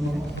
Hein?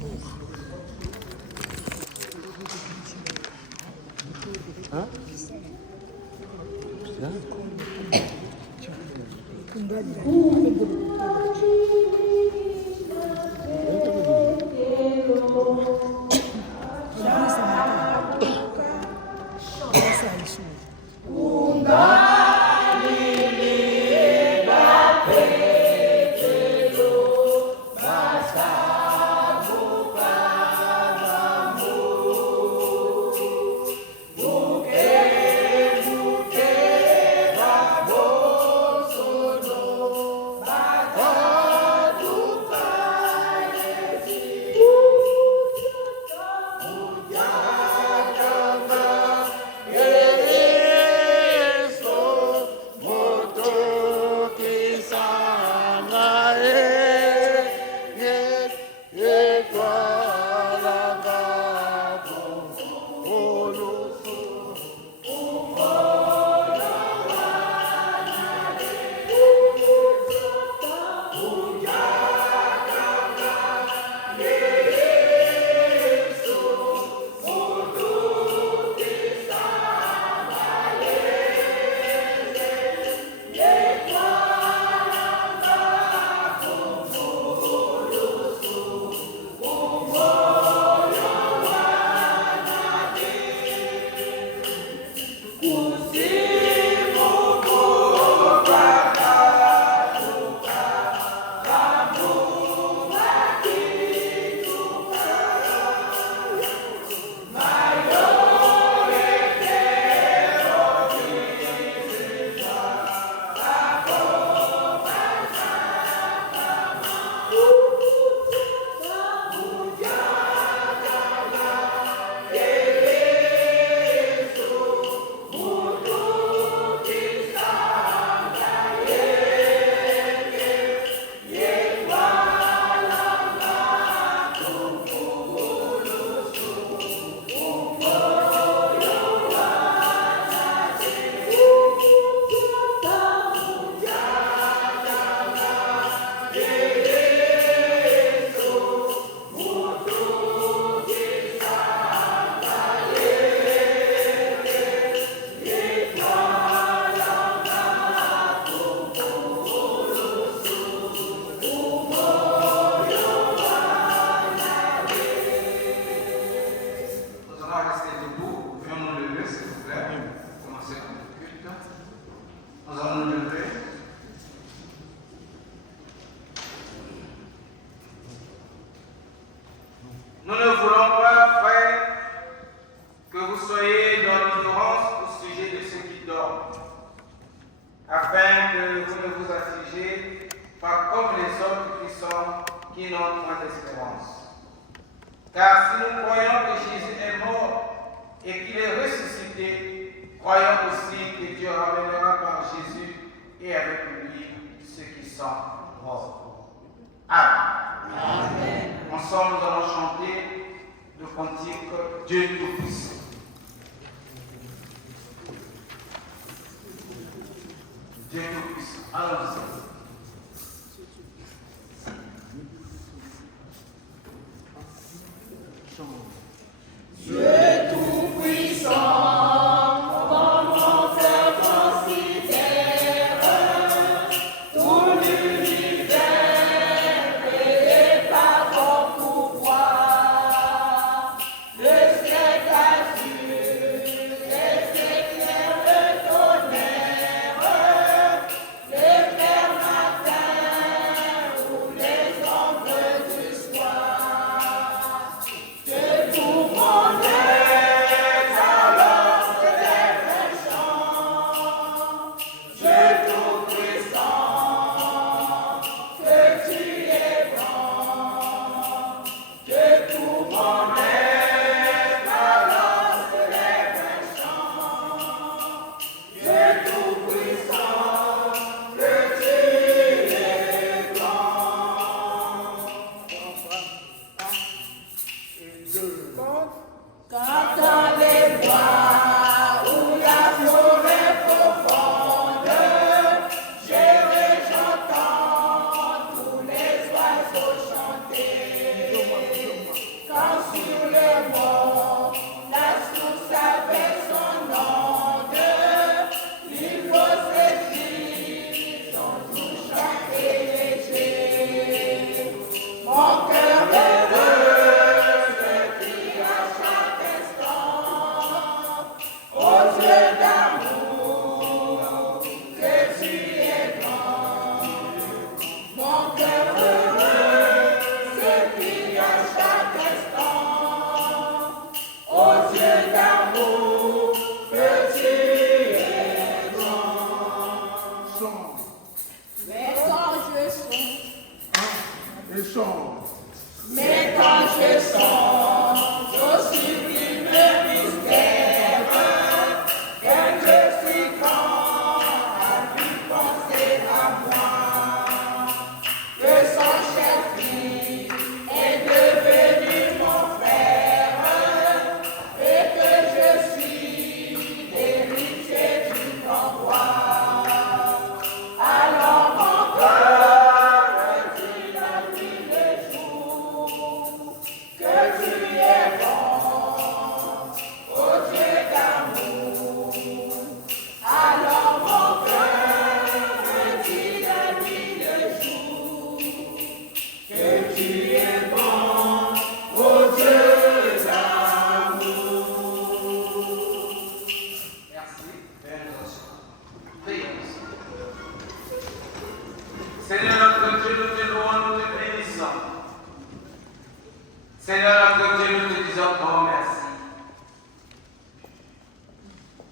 Seigneur notre Dieu, nous te disons encore merci.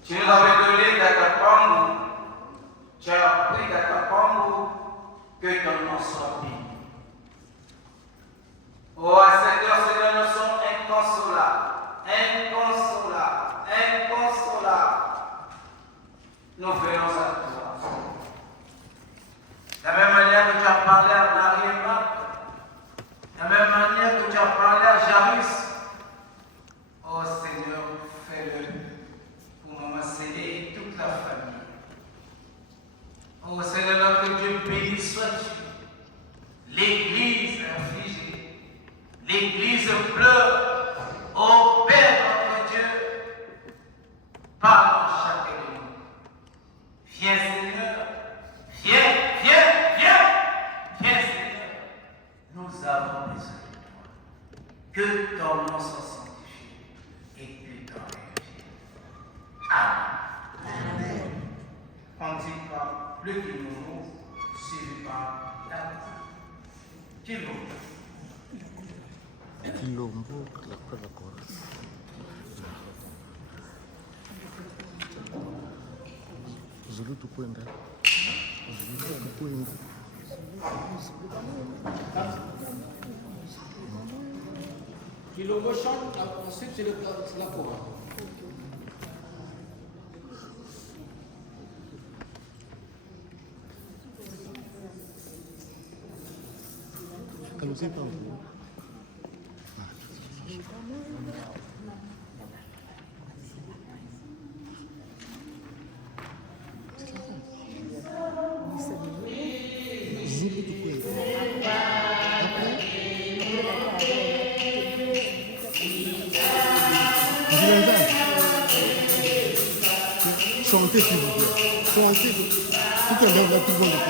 Tu nous avais donné d'Atapangu, tu as pris d'Atapangu, que ton nom soit béni. Oh Seigneur, nous sommes inconsolables, inconsolables, inconsolables. Nous venons à toi. De la même manière que tu as parlé à Marie-Marc, de la même manière que tu as parlé à Jairus, oh Seigneur, fais-le pour Maman Célé et toute la famille. Oh Seigneur notre Dieu, béni sois-tu. L'Église est affligée, l'Église pleure. Oh Père notre Dieu, parle en chacun de nous. Viens Seigneur, viens, viens, viens, viens Seigneur. Nous avons besoin de toi. Que ton nom soit sanctifié et que ton règne vienne. Amen. Continue par le Quilombo, suivi par la Quilombo. Quilombo, la Coca-Cola. Zulu tukwenda. Zulu tukwenda. Quilombo chante, ensuite c'est la Coca. Kalau saya tahu. Zulu tukwenda. Chantez s'il vous plaît. Chantez. Tout est dans la tout le monde.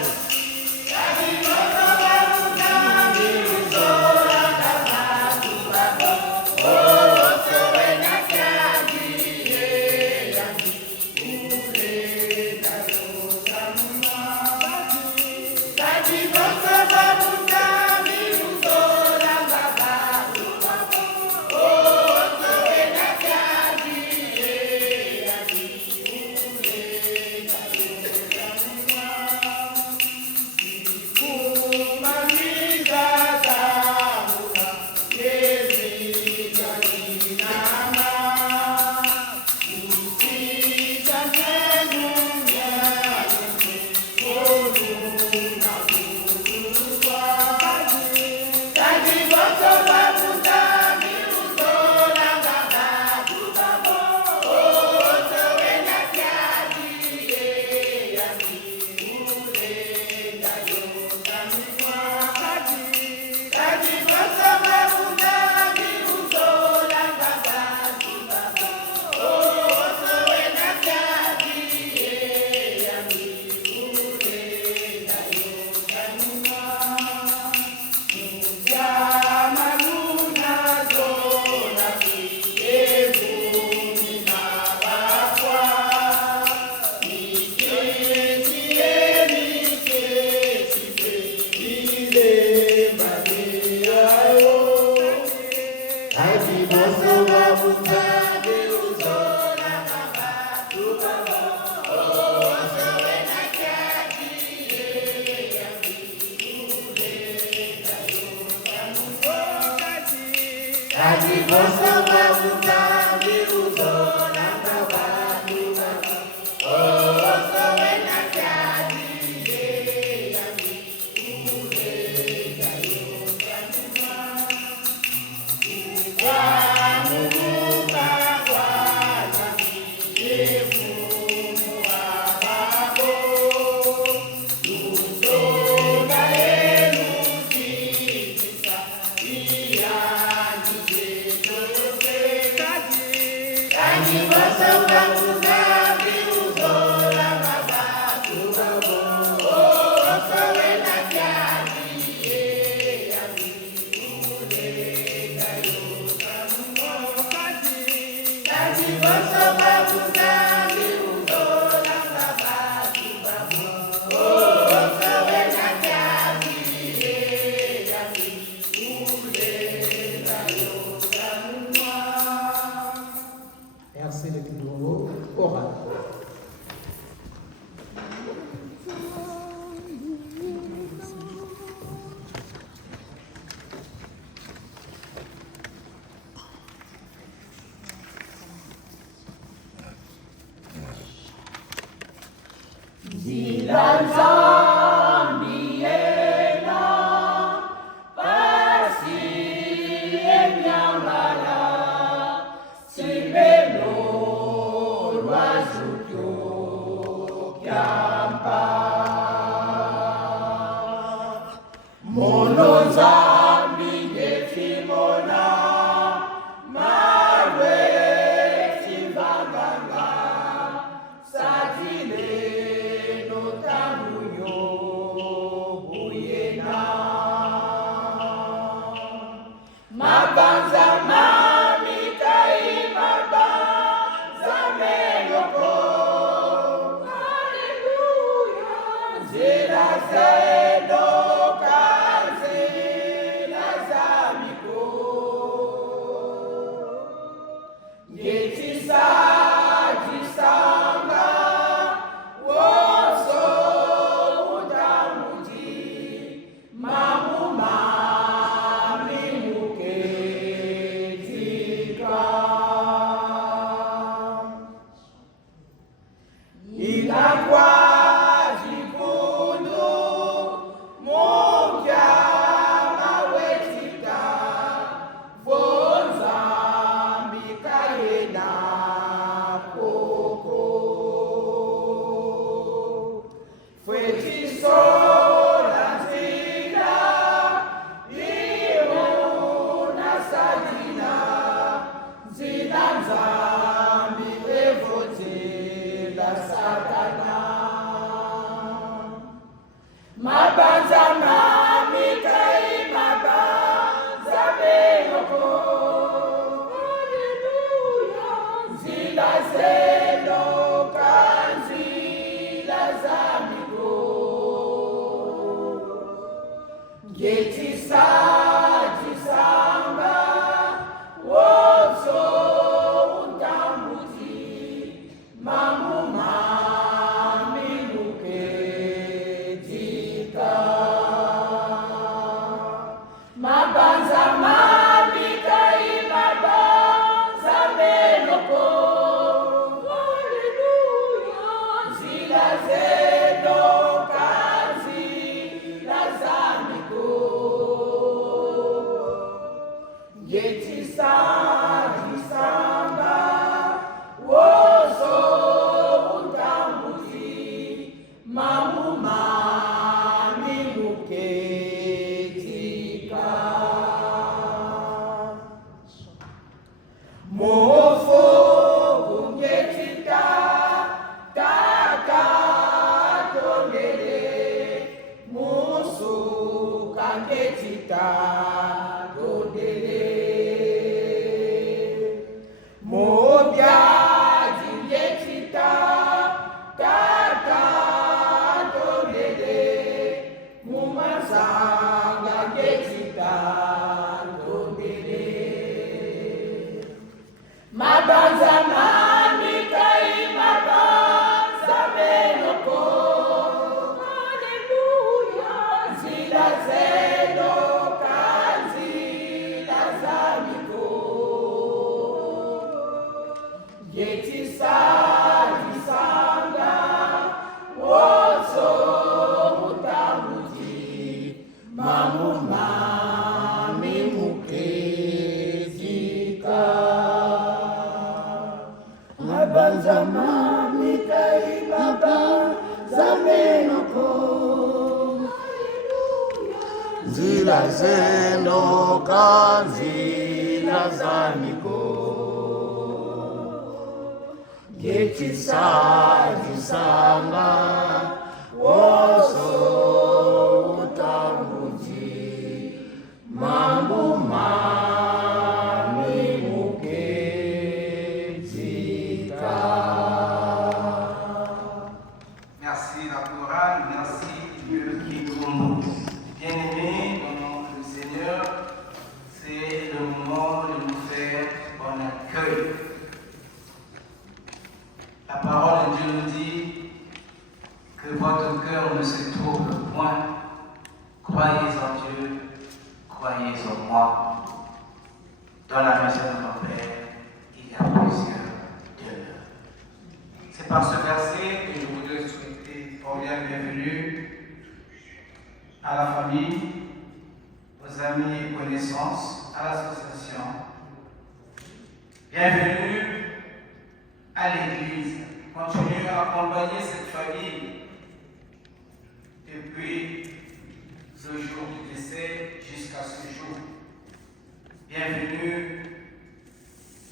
Bienvenue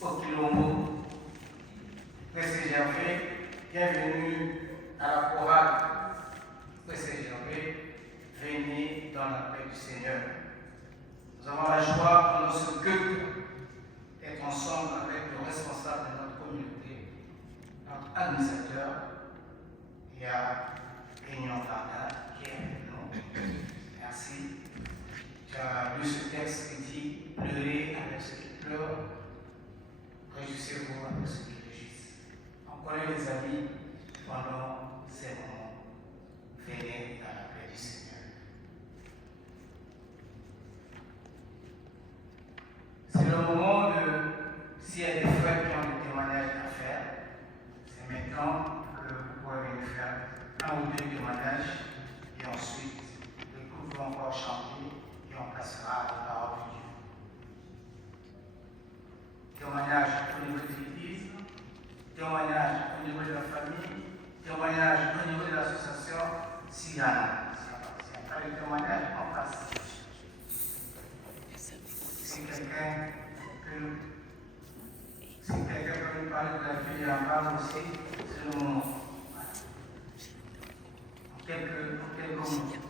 au Kilomo, Presse Gervais, bienvenue à la chorale Presse Gervais, venez dans la paix du Seigneur. Nous avons la joie pendant ce culte d'être ensemble avec le responsable de notre communauté, notre administrateur, et à Réunion Bernard qui est avec nous. Merci. Tu as lu ce texte qui dit pleurez avec ceux qui pleurent, réjouissez-vous avec ceux qui réjouissent. On connaît les amis pendant ces moments. Venez dans la paix du Seigneur. C'est le moment de, s'il y a des frères qui ont des témoignages à faire, c'est maintenant que vous pouvez venir faire un ou deux témoignages et ensuite les groupes vont encore chanter et on passera à la parole de Dieu. Témoignage au niveau de l'Église, témoignage au niveau de la famille, témoignage au niveau de l'association, s'il y en a. S'il n'y a pas de témoignage, on passe. Si quelqu'un peut nous parler de la vie en parle aussi, c'est le moment. En quelques minutes.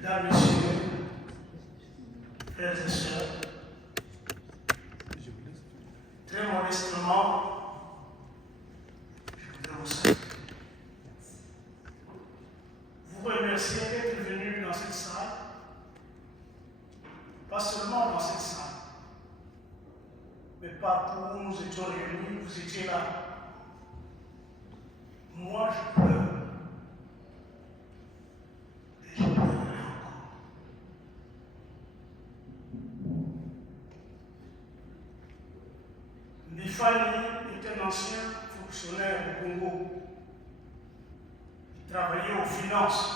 Mesdames, Messieurs, frères et sœurs, très modestement, je voudrais vous remercier d'être venus dans cette salle, pas seulement dans cette salle, mais partout où nous étions réunis, vous étiez là. Moi, je pleure. Fanny est un ancien fonctionnaire au Congo. Il travaillait aux finances.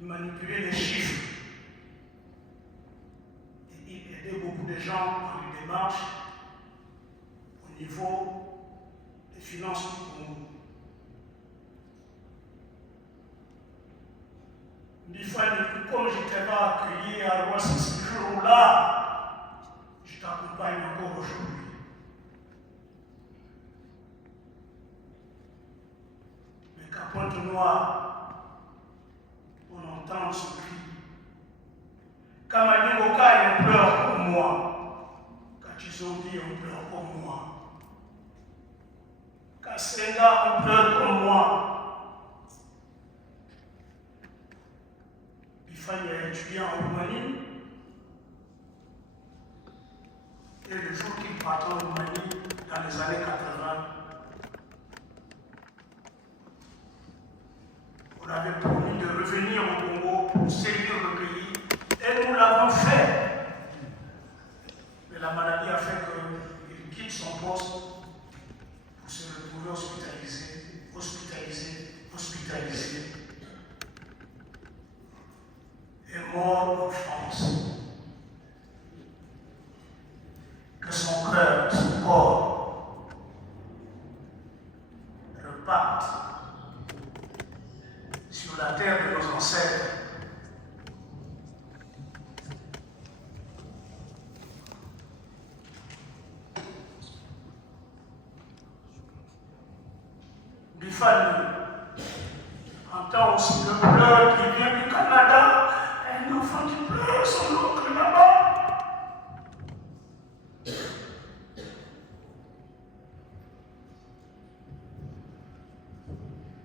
Il manipulait les chiffres. Et il aidait beaucoup de gens dans les démarches au niveau des finances du Congo. Fanny, comme je t'avais accueilli à Roissy ce jour-là, je t'accompagne encore aujourd'hui. Mais qu'à Pointe-Noire, on entend ce cri. Qu'à Maniboka, on pleure comme moi. Qu'à Chizondi, on pleure comme moi. Qu'à Senga, on pleure comme moi. Bifani est étudiant en Roumanie. Et le jour qu'il partait en Roumanie, dans les années 80, on avait promis de revenir au Congo pour servir le pays. Et nous l'avons fait. Mais la maladie a fait qu'il quitte son poste pour se retrouver hospitalisé. Et mort en France. Que son cœur, son corps repartent sur la terre de nos ancêtres. Bifani entend aussi le pleur qui vient du Canada, un enfant qui pleure son oncle là-bas.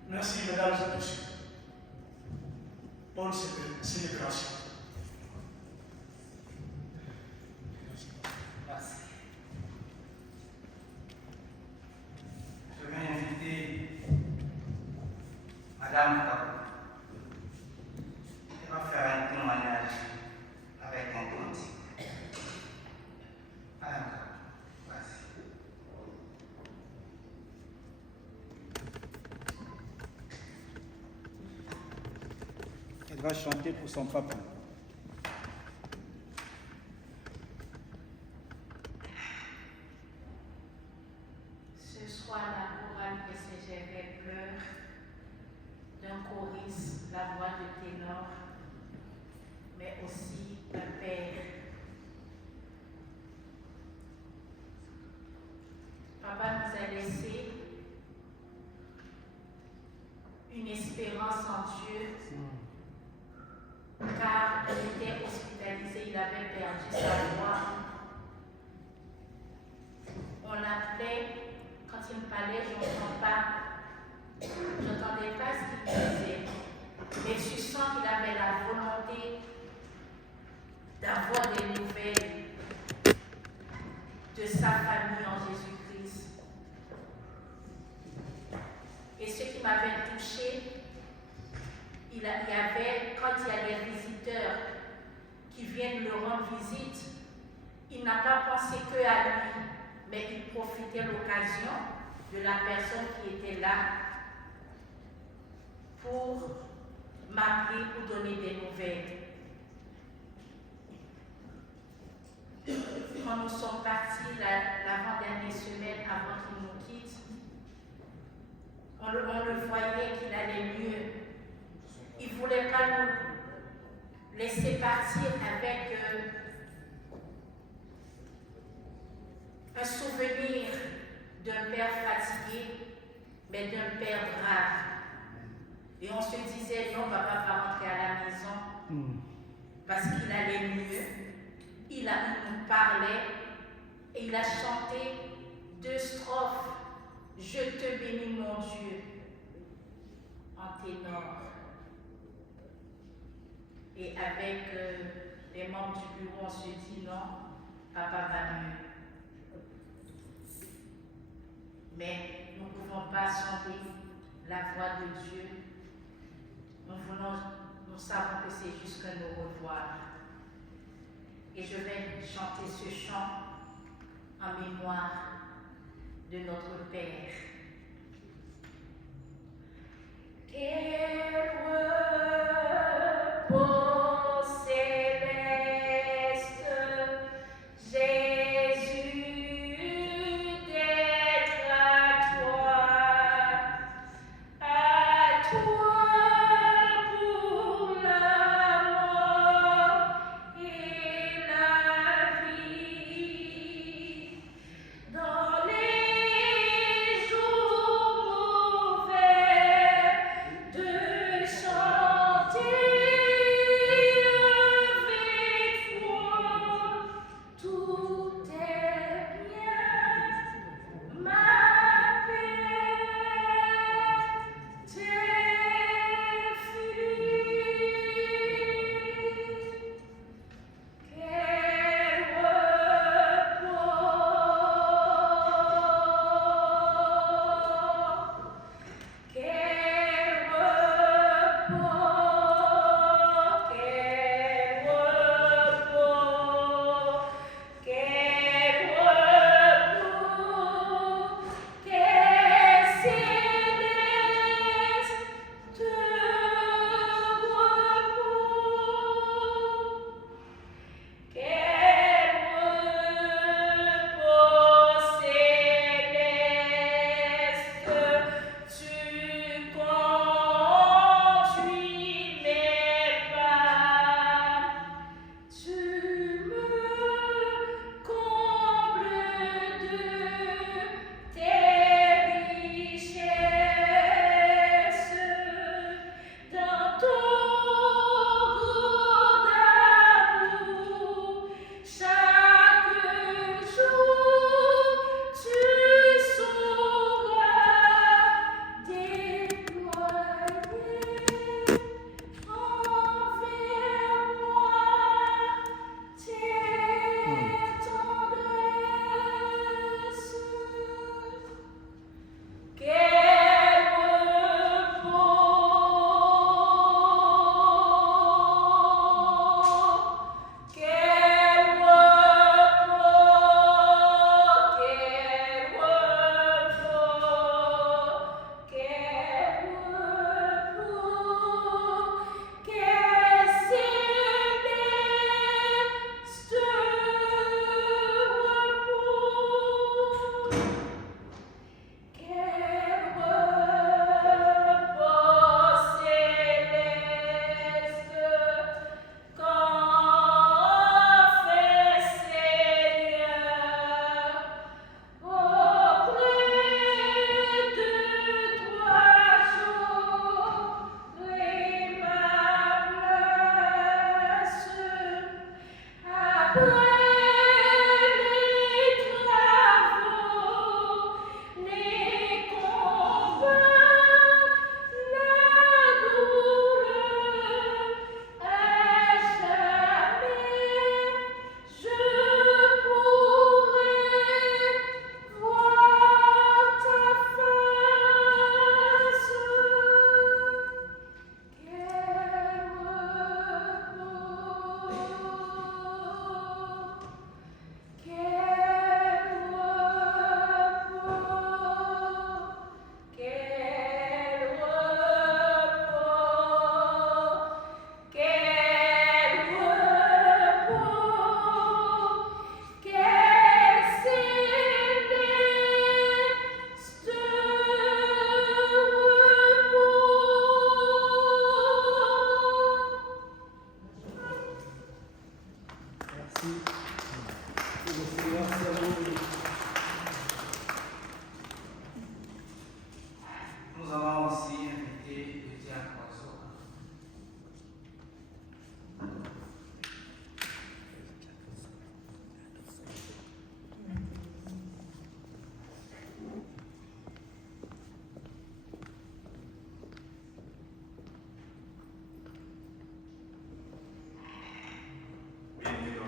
Merci, mesdames et messieurs. Bonne célébration. Merci. Je vais inviter Madame Kabou. va chanter pour son papa. Ce soir, la chorale de Saint-Gervais pleure d'un choriste, la voix de ténor, mais aussi un père. Papa nous a laissé une espérance en Dieu, car il était hospitalisé, il avait perdu sa voix. On l'appelait, quand il me parlait, je n'entendais pas ce qu'il disait, mais je sens qu'il avait la volonté d'avoir des nouvelles de sa famille en Jésus-Christ. Et ce qui m'avait touché, il y avait, quand il y a des visiteurs qui viennent le rendre visite, il n'a pas pensé que à lui, mais il profitait de l'occasion de la personne qui était là pour m'appeler, pour donner des nouvelles. Quand nous sommes partis l'avant-dernière semaine avant qu'il nous quitte, on le voyait qu'il allait mieux. Il ne voulait pas nous laisser partir avec un souvenir d'un père fatigué, mais d'un père grave. Et on se disait, non, papa va rentrer à la maison parce qu'il allait mieux. Il nous parlait et il a chanté 2 strophes. Je te bénis, mon Dieu, en ténor. Et avec les membres du bureau, on se dit non, papa va mieux. Mais nous ne pouvons pas chanter la voix de Dieu. Nous savons que c'est juste que nous revoir. Et je vais chanter ce chant en mémoire de notre Père. Quel repos céleste, Jésus, d'être à toi pour la mort et la vie. Dans les jours mauvais, de chant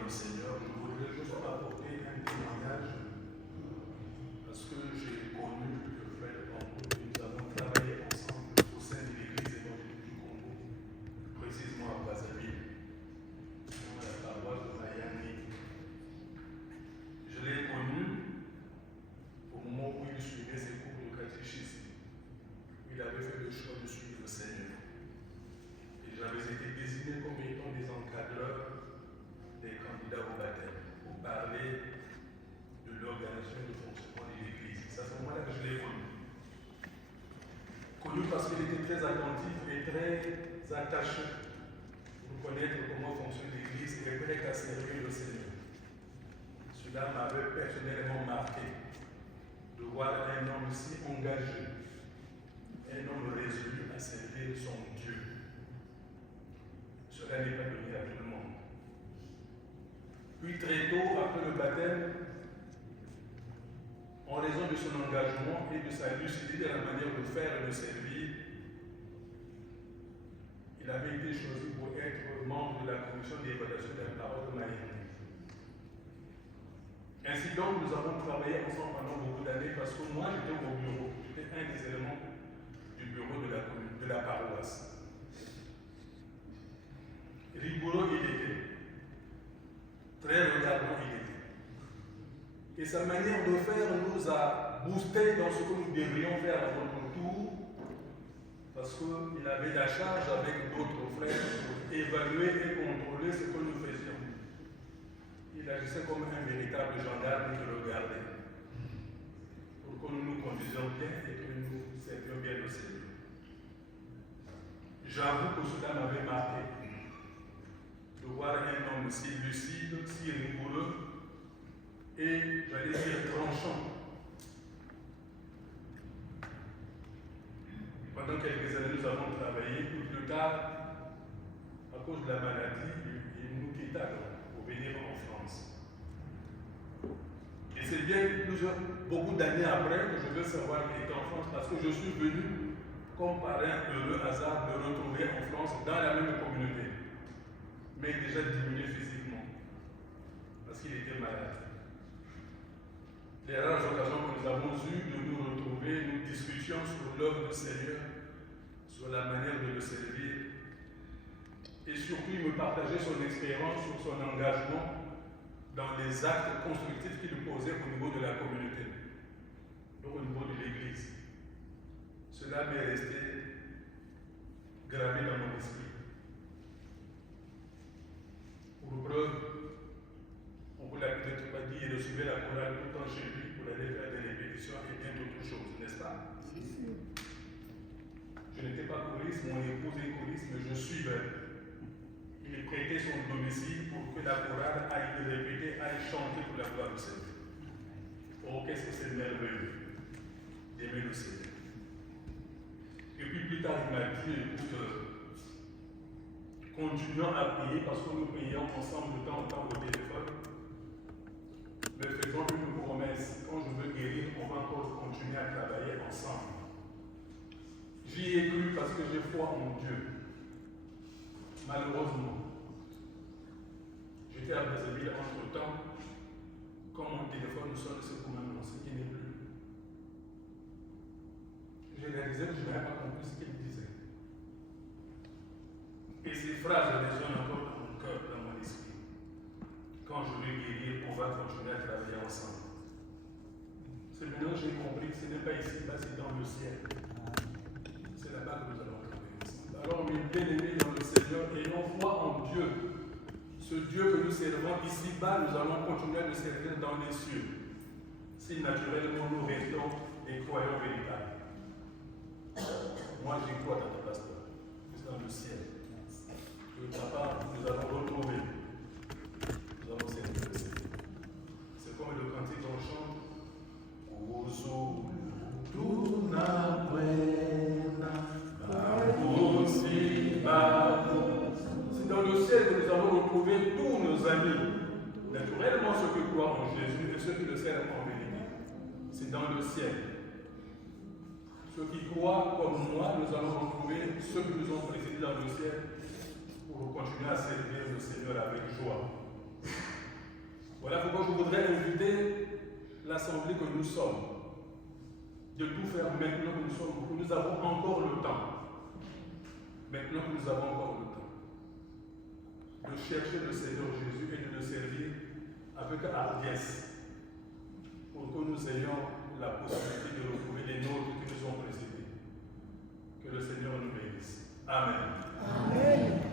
le Seigneur, je voudrais juste apporter un témoignage parce que j'ai connu le frère Congo et nous avons travaillé ensemble au sein de l'église évangélique du Congo, précisément à Brazzaville, dans la paroisse de Mayani. Je l'ai connu au moment où il suivait ses cours de catéchisme. Il avait fait le choix de suivre le Seigneur. Et j'avais été désigné comme étant des encadreurs des candidats au baptême pour parler de l'organisation et du fonctionnement de l'Église. C'est à ce moment-là que je l'ai connu. Connu parce qu'il était très attentif et très attaché pour connaître comment fonctionne l'Église et prêt à servir le Seigneur. Cela m'avait personnellement marqué de voir un homme si engagé, un homme résolu à servir son Dieu. Cela n'est pas donné à tout le monde. Puis très tôt, après le baptême, en raison de son engagement et de sa lucidité de la manière de faire et de servir, il avait été choisi pour être membre de la commission d'évaluation de la parole de Mayenne. Ainsi donc, nous avons travaillé ensemble pendant beaucoup d'années parce que moi, j'étais au bureau. J'étais un des éléments du bureau de la paroisse. Rigoureux il était. Très regardant il était. Et sa manière de faire nous a boosté dans ce que nous devrions faire à notre tour, parce qu'il avait la charge avec d'autres frères pour évaluer et contrôler ce que nous faisions. Il agissait comme un véritable gendarme qui regardait, pour que nous nous conduisions bien et que nous servions bien le Seigneur. J'avoue que cela m'avait marqué, de voir un homme si lucide, si rigoureux, et j'allais dire tranchant. Pendant quelques années, nous avons travaillé, puis plus tard, à cause de la maladie, il nous quitta pour venir en France. Et c'est bien beaucoup d'années après que je veux savoir qu'il était en France, parce que je suis venu, comme par un heureux hasard, de retrouver en France, dans la même communauté, mais déjà diminué physiquement, parce qu'il était malade. Les rares occasions que nous avons eues de nous retrouver, nous discutions sur l'œuvre du Seigneur, sur la manière de le servir, et surtout il me partageait son expérience sur son engagement dans les actes constructifs qu'il posait au niveau de la communauté, donc au niveau de l'Église. Cela m'est resté gravé dans mon esprit. Pour preuve, on ne vous l'a peut-être pas dit, il recevait la chorale tout le temps chez lui pour aller faire des répétitions et bien d'autres choses, n'est-ce pas? Je n'étais pas choriste, mon épouse est choriste, mais je suivais. Il prêtait son domicile pour que la chorale aille le répéter, aille chanter pour la gloire du Seigneur. Oh, qu'est-ce que c'est merveilleux d'aimer le Seigneur. Et puis plus tard, il m'a dit, écoute, continuons à prier parce que nous prions ensemble de temps en temps au téléphone. Mais faisons une promesse. Quand je veux guérir, on va encore continuer à travailler ensemble. J'y ai cru parce que j'ai foi en Dieu. Malheureusement, j'étais à Brazzaville entre-temps. Quand mon téléphone sonne, c'est pour m'annoncer qu'il n'est plus. J'ai réalisé que je n'avais pas compris ce qu'il disait. Et ces phrases résonnent encore dans mon cœur, dans mon esprit. Quand je vais guérir, on va continuer à travailler ensemble. C'est maintenant que j'ai compris que ce n'est pas ici, là, c'est dans le ciel. C'est là-bas que nous allons travailler ensemble. Alors, mes bien-aimés dans le Seigneur, ayons foi en Dieu. Ce Dieu que nous servons ici-bas, nous allons continuer à le servir dans les cieux. Si naturellement nous restons et croyons véritables. Moi, j'y crois dans ta pasteur. C'est dans le ciel. Que papa, nous allons retrouver. Nous allons servir le Seigneur. C'est comme le cantique qu'on chante. Ozo, tuna buena, c'est dans le ciel que nous allons retrouver tous nos amis. Naturellement, ceux qui croient en Jésus et ceux qui le servent en vérité. C'est dans le ciel. Ceux qui croient comme moi, nous allons retrouver ceux qui nous ont précédés dans le ciel pour continuer à servir le Seigneur avec joie. voudrais inviter l'Assemblée que nous sommes de tout faire maintenant que nous avons encore le temps. Maintenant que nous avons encore le temps. De chercher le Seigneur Jésus et de le servir avec hardiesse pour que nous ayons la possibilité de retrouver les nôtres qui nous ont précédés. Que le Seigneur nous bénisse. Amen. Amen.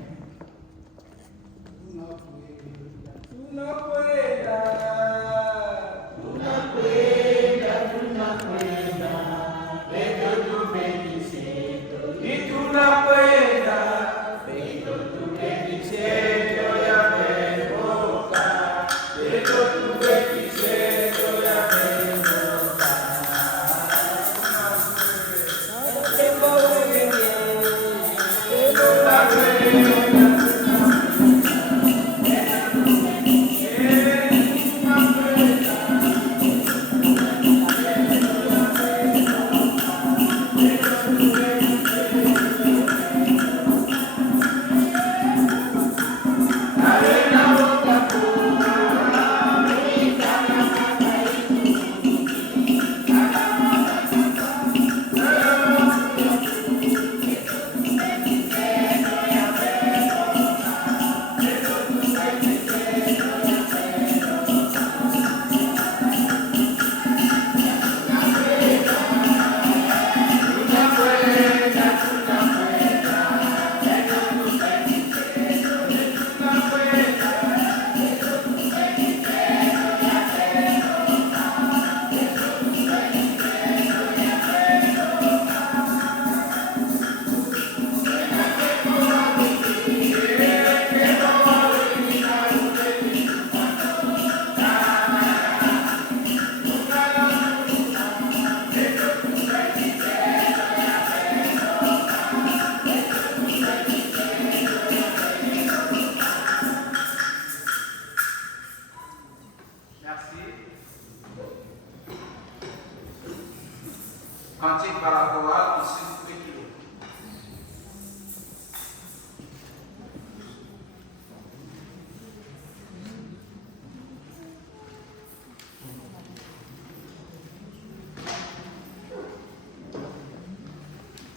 Cantique paradoxal, ici, kilo.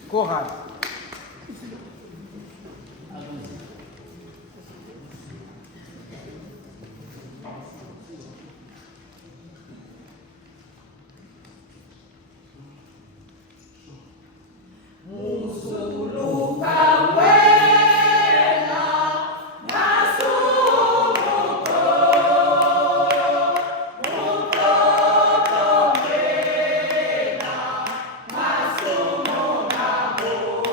Chorale. Masumo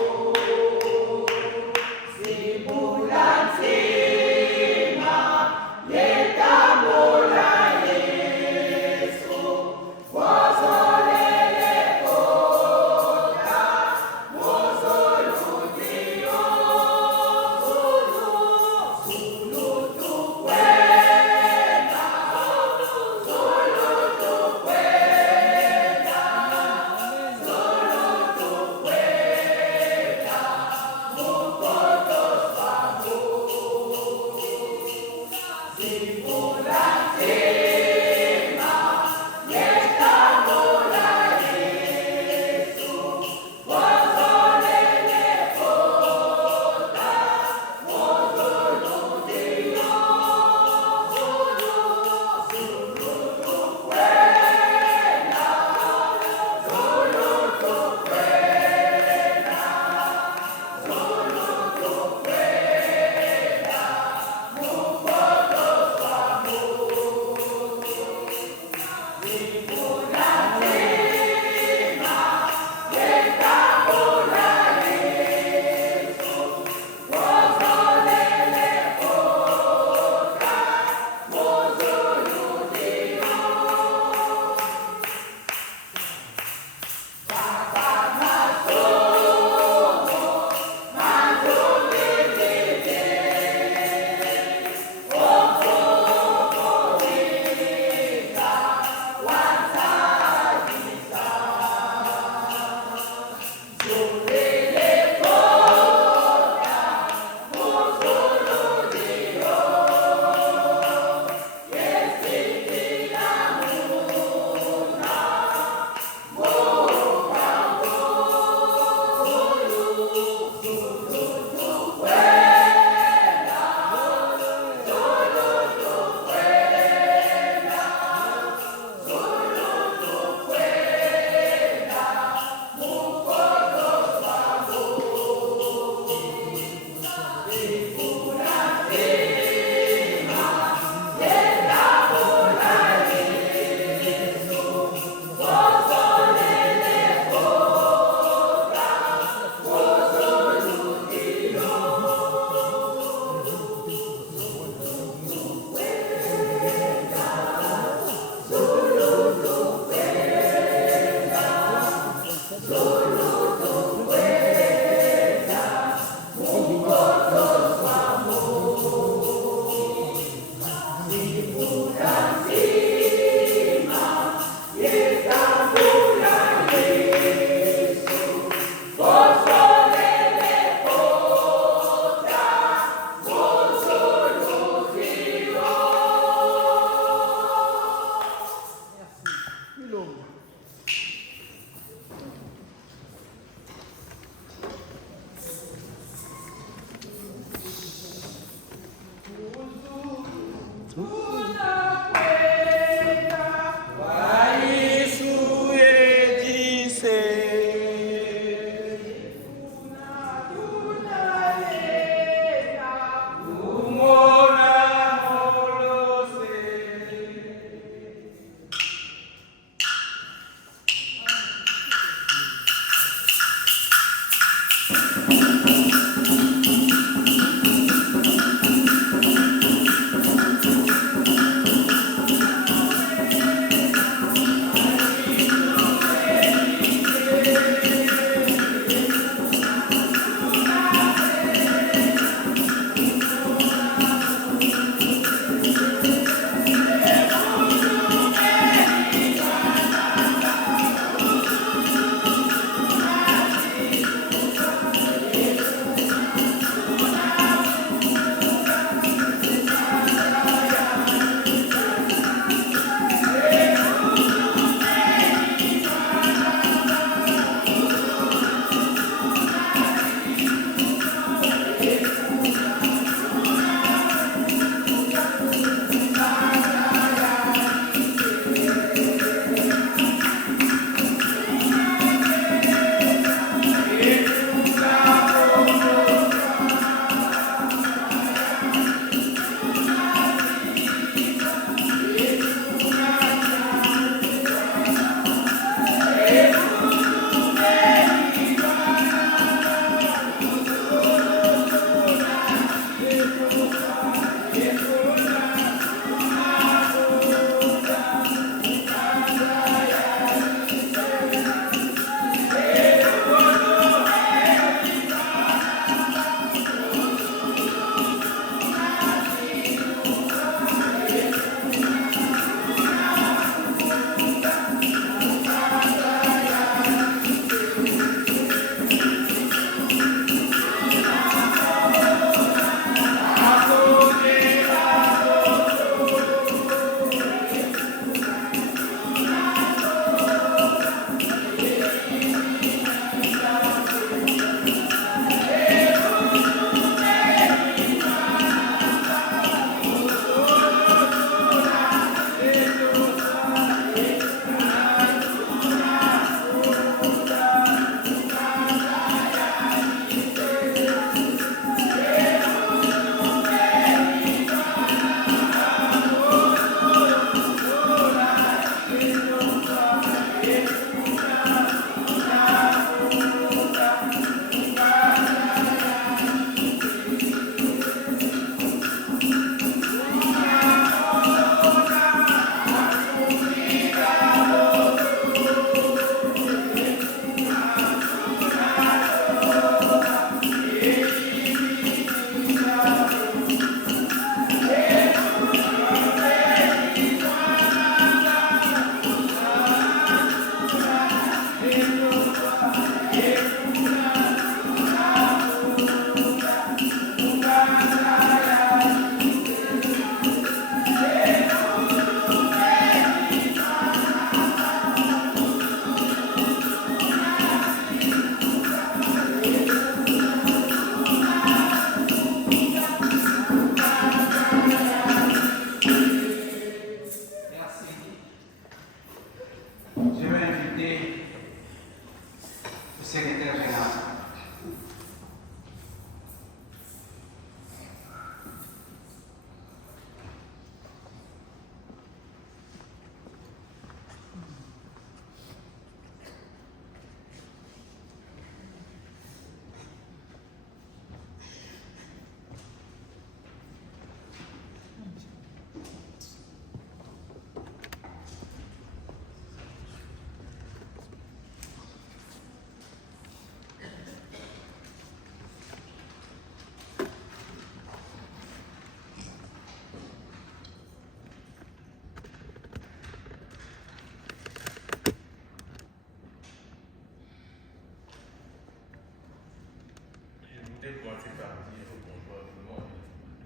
peut-être commencer par dire au bonjour à tout le monde,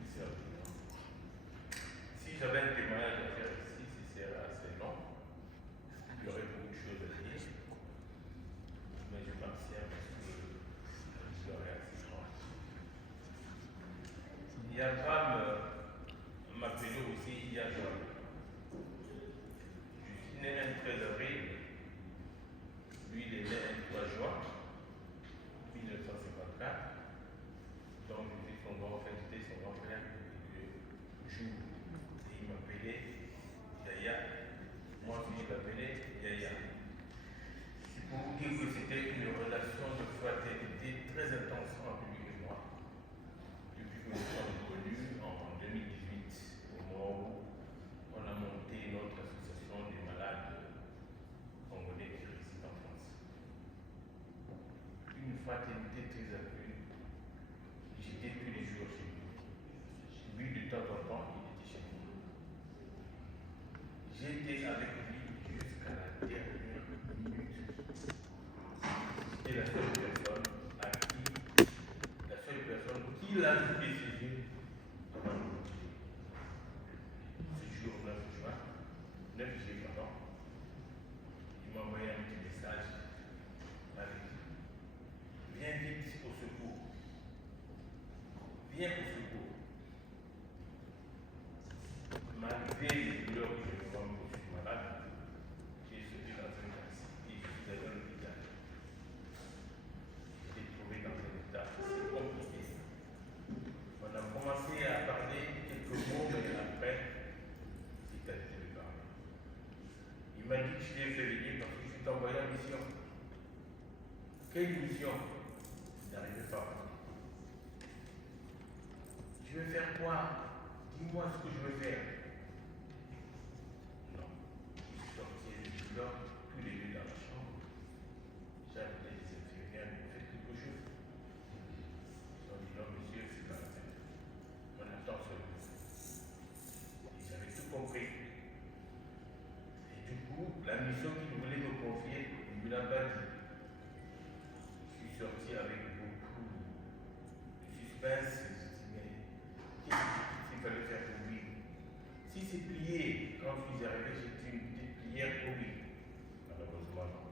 ici à Boulogne. Si j'avais un témoignage à faire ici, si c'est assez long, il y aurait beaucoup de choses à dire, mais je m'abstiens parce que je serais assez grand. Yabram m'appelait aussi villageois. Je suis né un 13 avril, lui il est né un 3 juin 1954. Donc j'étais son grand-frère, le jour. Et il m'appelait Yaya. Moi aussi je l'appelais Yaya. C'est pour vous dire que c'était une relation de fraternité très intense entre lui et moi. Depuis que nous sommes connus en 2018, au moment où on a monté notre association des malades congolais qui résident en France. Une fraternité très accrue. J'étais tous les jours chez lui. Lui, de temps en temps, il était chez moi. J'étais avec lui jusqu'à la dernière minute. C'était la seule personne qui l'a décidé avant de nous quitter. Ce jour 9 juillet, pardon, il m'a envoyé un petit message. Il m'avait dit, viens vite au secours. Viens au secours. Malgré les douleurs que je me rends, je suis malade, j'ai sauté dans un taxi et je suis allé à l'hôpital. J'ai été trouvé dans un état assez compliqué. On a commencé à parler quelques mots, mais après, c'est arrêté de parler. Il m'a dit que je l'ai fait venir parce que je suis envoyé en mission. Quelle mission? Je n'arrivais pas à parler. Je vais faire quoi? Dis-moi ce que je veux faire. Non. Je suis sorti de là, tous les deux dans la chambre. J'ai appelé les infirmières, ils m'ont fait quelque chose. Ils ont dit non, monsieur, c'est pas la peine. On attend seulement. Ils avaient tout compris. Et du coup, la mission qu'ils voulaient me confier, ils ne me l'ont pas dit. Je suis sorti avec beaucoup de suspense. Qu'est-ce qu'il fallait faire pour lui? Si c'est plié, quand je suis arrivé, j'ai fait une petite prière pour lui. Malheureusement, non.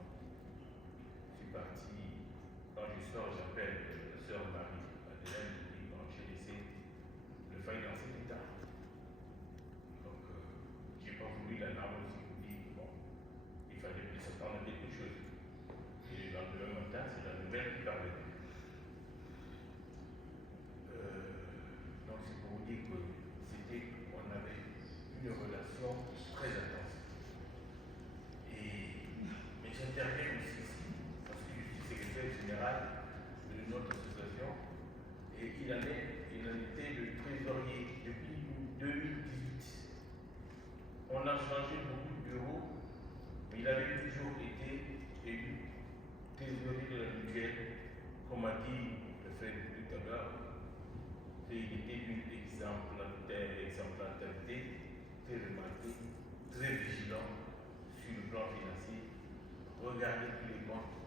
Je suis parti. Quand je sors, j'appelle la sœur Marie, Madeleine, et quand j'ai laissé le faille dans cet état. Donc, j'ai pas voulu la larme aussi pour dire, bon, il fallait plus s'attendre à quelque chose. Et le lendemain matin, c'est la nouvelle qui parlait. Donc c'est pour vous dire que on avait une relation très intense. Mais j'interviens aussi ici, parce que je suis secrétaire général de notre association, et il en était le trésorier depuis 2018. On a changé beaucoup de bureaux, mais il avait toujours été élu trésorier de la mutuelle, comme a dit le frère tout à l'heure. Il était d'une exemplarité très remarquée, très vigilant sur le plan financier, regardait tous les comptes,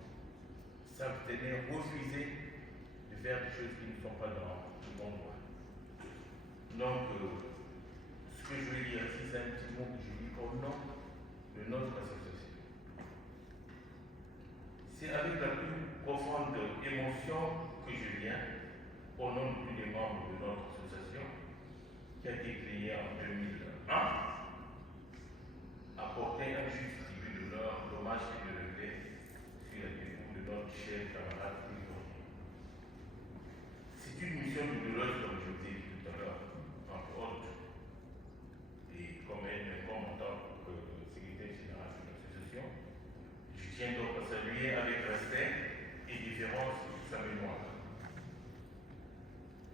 s'abstenait, refusait de faire des choses qui ne sont pas dans le bon droit. Donc, ce que je veux dire ici, c'est un petit mot que je dis au nom de notre association. C'est avec la plus profonde émotion que je viens, au nom de tous les membres de notre association, qui a été créée en 2001, apporter un juste tribut d'honneur, d'hommage et de regret sur la découverte de notre cher camarade trésorier. C'est une mission douloureuse, comme je vous ai dit tout à l'heure, entre autres, et comme en tant que secrétaire général de l'association, je tiens donc à saluer avec respect et différence sa mémoire.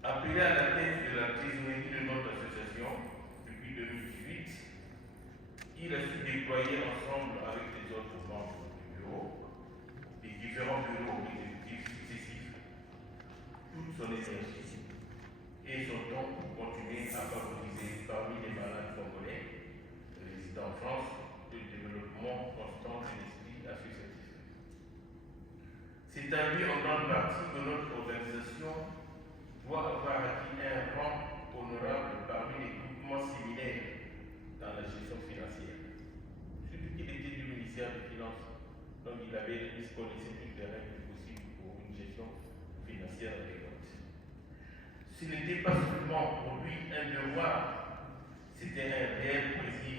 Appelé à la tête de la trésorerie de notre association depuis 2018, il a su déployer ensemble avec les autres membres du bureau, les différents bureaux exécutifs successifs, toute son énergie et son temps pour continuer à favoriser parmi les malades congolais résidant en France le développement constant de l'esprit associatif. C'est à lui en grande partie que notre organisation doit avoir acquis un rang honorable parmi les groupements similaires dans la gestion financière. Surtout qu'il était du ministère des Finances, donc il connaissait toutes les règles possibles pour une gestion financière adéquate. Ce n'était pas seulement pour lui un devoir, C'était un réel plaisir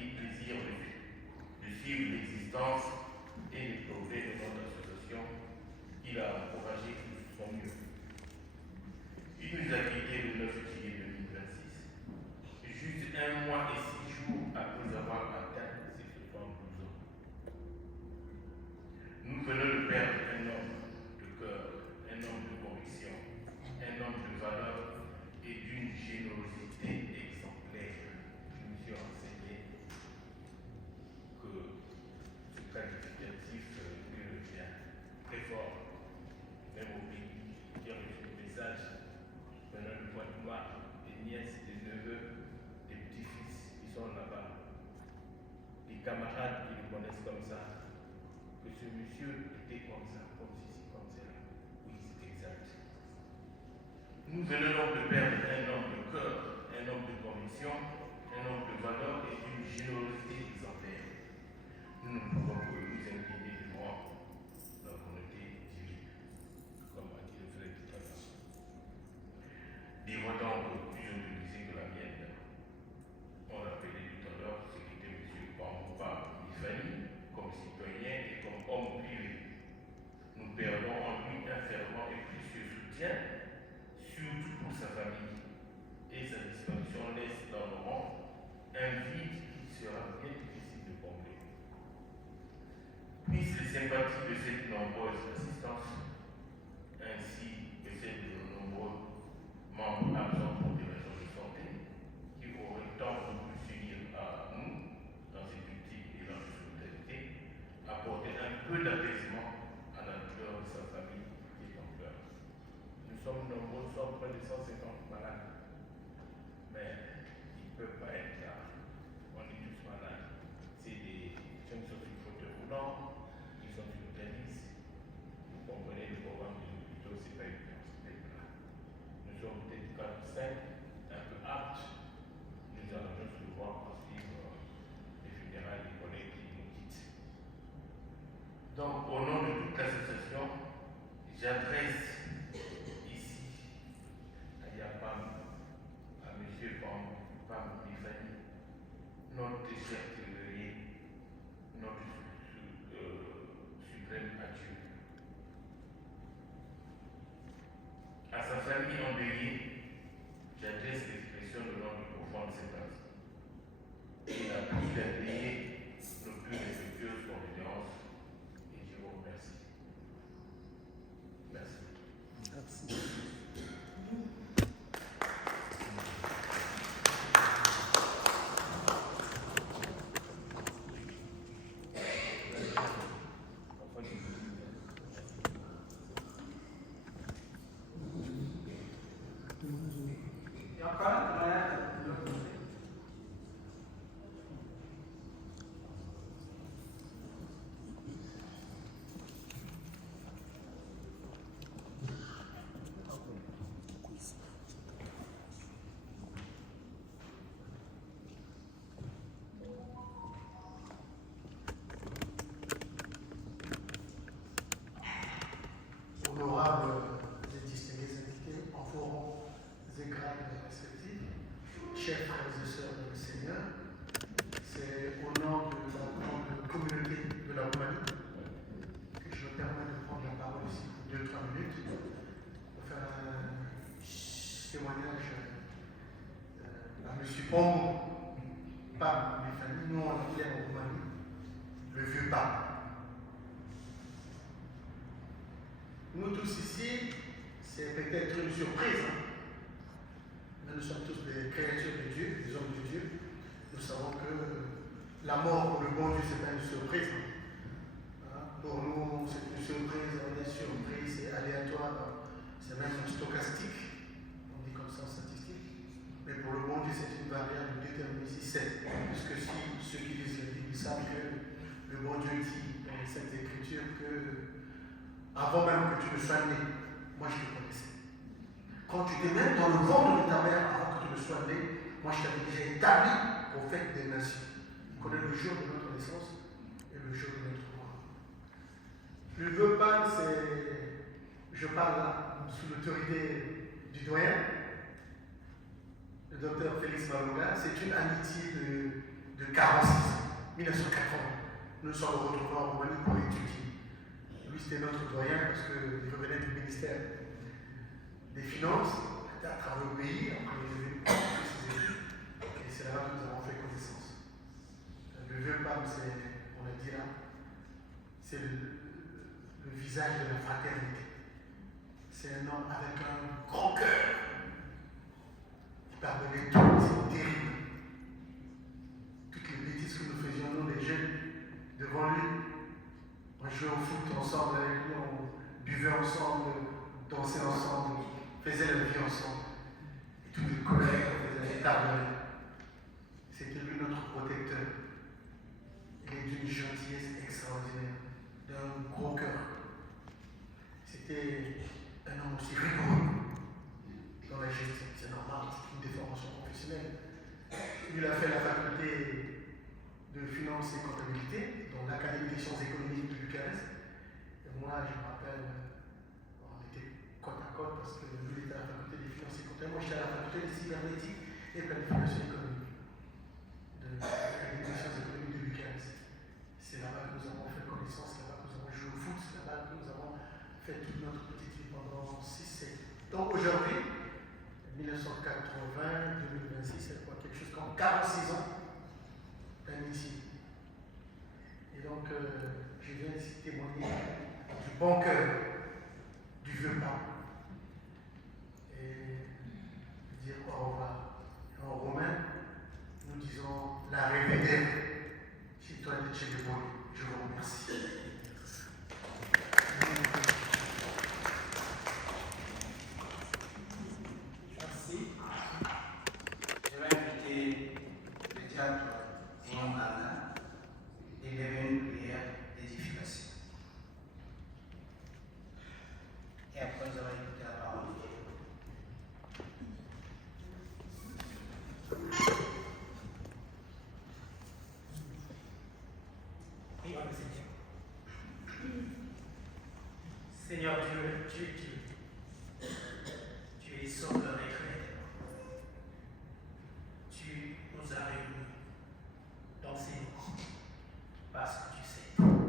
de suivre l'existence et les progrès de notre association qu'il a encouragé de son mieux. Il nous a quittés le 9 juillet 2026, juste un mois et 6 jours après avoir atteint ses 72 ans. Nous venons de perdre un homme de cœur, un homme de conviction, un homme de valeur et d'une générosité exemplaire. Je me suis renseigné que ce qualificatif lui revient très fort, même au pays qui a reçu le message venant de Pointe-Noire, des nièces, des neveux, des petits-fils qui sont là-bas, des camarades qui le connaissent comme ça, que ce monsieur était comme ça, comme ceci, comme cela. Oui, c'est exact. Nous venons donc de perdre un homme de cœur, un homme de conviction, un homme de valeur et d'une générosité exemplaire. Nous ne pouvons que nous incliner devant la communauté divine, comme a dit le frère tout à l'heure. Dévotant plusieurs musiques que la mienne, on l'a appelé tout à l'heure, ce qui était M. Bamba Mifani, comme citoyen et comme homme privé. Nous perdons en lui un fervent et précieux soutien, surtout pour sa famille, et sa disparition laisse dans le monde un vide qui sera bien difficile de combler. Puissent les sympathies de cette nombreuse assistance, ainsi que celles de nos nombreux membres absents pour des raisons de santé, qui auraient tant voulu s'unir à nous dans cette ultime élan de solidarité, apporter un peu d'apaisement à la douleur de sa famille qui est en pleurs. Nous sommes nombreux, nous sommes près de 150 malades, mais ils ne peuvent pas être là. On est tous malades. C'est des gens qui sont sur le fauteuil roulant, qui sont sur le tennis. Vous comprenez le programme des hôpitaux, c'est pas évident, c'est pas évident. Nous sommes peut-être 4 ou 5, un peu aptes. Nous allons souvent suivre les funérailles des collègues qui nous quittent. Donc, au nom de toute l'association, j'adresse ici à Yapam, à M. Pam Bifani, notre cher trésorier, notre suprême adieu. À sa famille endeuillée, j'adresse l'expression de notre profonde sympathie. Il a pu payer nos plus respectueuses confidences et je vous remercie. Merci. Il y a quand même moyen de le poser. Honorables et distingués invités en vos et grades respectifs, chers frères et sœurs dans le Seigneur, c'est au nom de la grande communauté de la Roumanie que je me permets de prendre la parole ici pour 2-3 minutes pour faire un témoignage à M. Pombo, Pam Bifani, nous on l'appelait en Roumanie le vieux pape. Nous tous ici, c'est peut-être une surprise, mais nous sommes tous des créatures de Dieu, des hommes de Dieu. Nous savons que la mort pour le bon Dieu, ce n'est pas une surprise. Pour nous, c'est une surprise, on est surpris, c'est aléatoire, c'est même stochastique, on dit comme ça en statistique. Mais pour le bon Dieu, c'est une variable déterminée si c'est. Puisque si ceux qui lisent la Bible savent que le bon Dieu dit dans les Saintes Écritures que avant même que tu ne sois né, moi je te connaissais. Quand tu étais même dans le ventre de ta mère, avant que tu ne sois né, moi je t'avais déjà établi au fait des nations. Tu connais le jour de notre naissance et le jour de notre mort. Le vœu PAN, c'est, je parle là sous l'autorité du doyen, le docteur Félix Malonga, c'est une amitié de 46 ans, 1980. Nous sommes retrouvés en Roumanie pour étudier. Lui, c'était notre doyen parce qu'il revenait du ministère des Finances, il était à travers le pays, après il avait fait ses études, et c'est là que nous avons fait connaissance. Le vieux pape, on l'a dit là, c'est le visage de la fraternité. C'est un homme avec un grand cœur. Il pardonnait tout, c'est terrible. Toutes les bêtises que nous faisions, nous les jeunes, devant lui, on jouait au foot ensemble avec lui, on buvait ensemble, dansait ensemble, faisait la vie ensemble. Et tous les collègues, on faisait les pardonner. C'était lui notre protecteur. Il est d'une gentillesse extraordinaire, d'un gros cœur. C'était un homme aussi rigoureux dans la gestion. C'est normal, c'est une déformation professionnelle. Il a fait la faculté de finance et comptabilité dans l'Académie des sciences économiques de Bucarest. Et moi, je me rappelle, on était côte à côte parce que lui était à la faculté des finances et comptabilité. Moi, j'étais à la faculté de cybernétique et planification économique de l'Académie des sciences économiques de Bucarest. C'est là-bas que nous avons fait connaissance, c'est là-bas que nous avons joué au foot, c'est là-bas que nous avons fait toute notre petite vie pendant 6-7. Donc aujourd'hui, 1980, 2026, c'est quoi? Quelque chose comme 46 ans d'amitié. Et donc, je viens ici témoigner du bon cœur du vieux pape et dire au revoir. En romain, nous disons la rivière. Si toi tu es bon, je vous remercie. Merci. Je vais inviter le diable Nyongana d'élever une prière d'édification. Et après, nous allons écouter la parole de Dieu. Prions le Seigneur. Seigneur Dieu, tu es Dieu. Tu es sauveur et créateur. Tu nous as réunis dans ces moments parce que tu sais tout,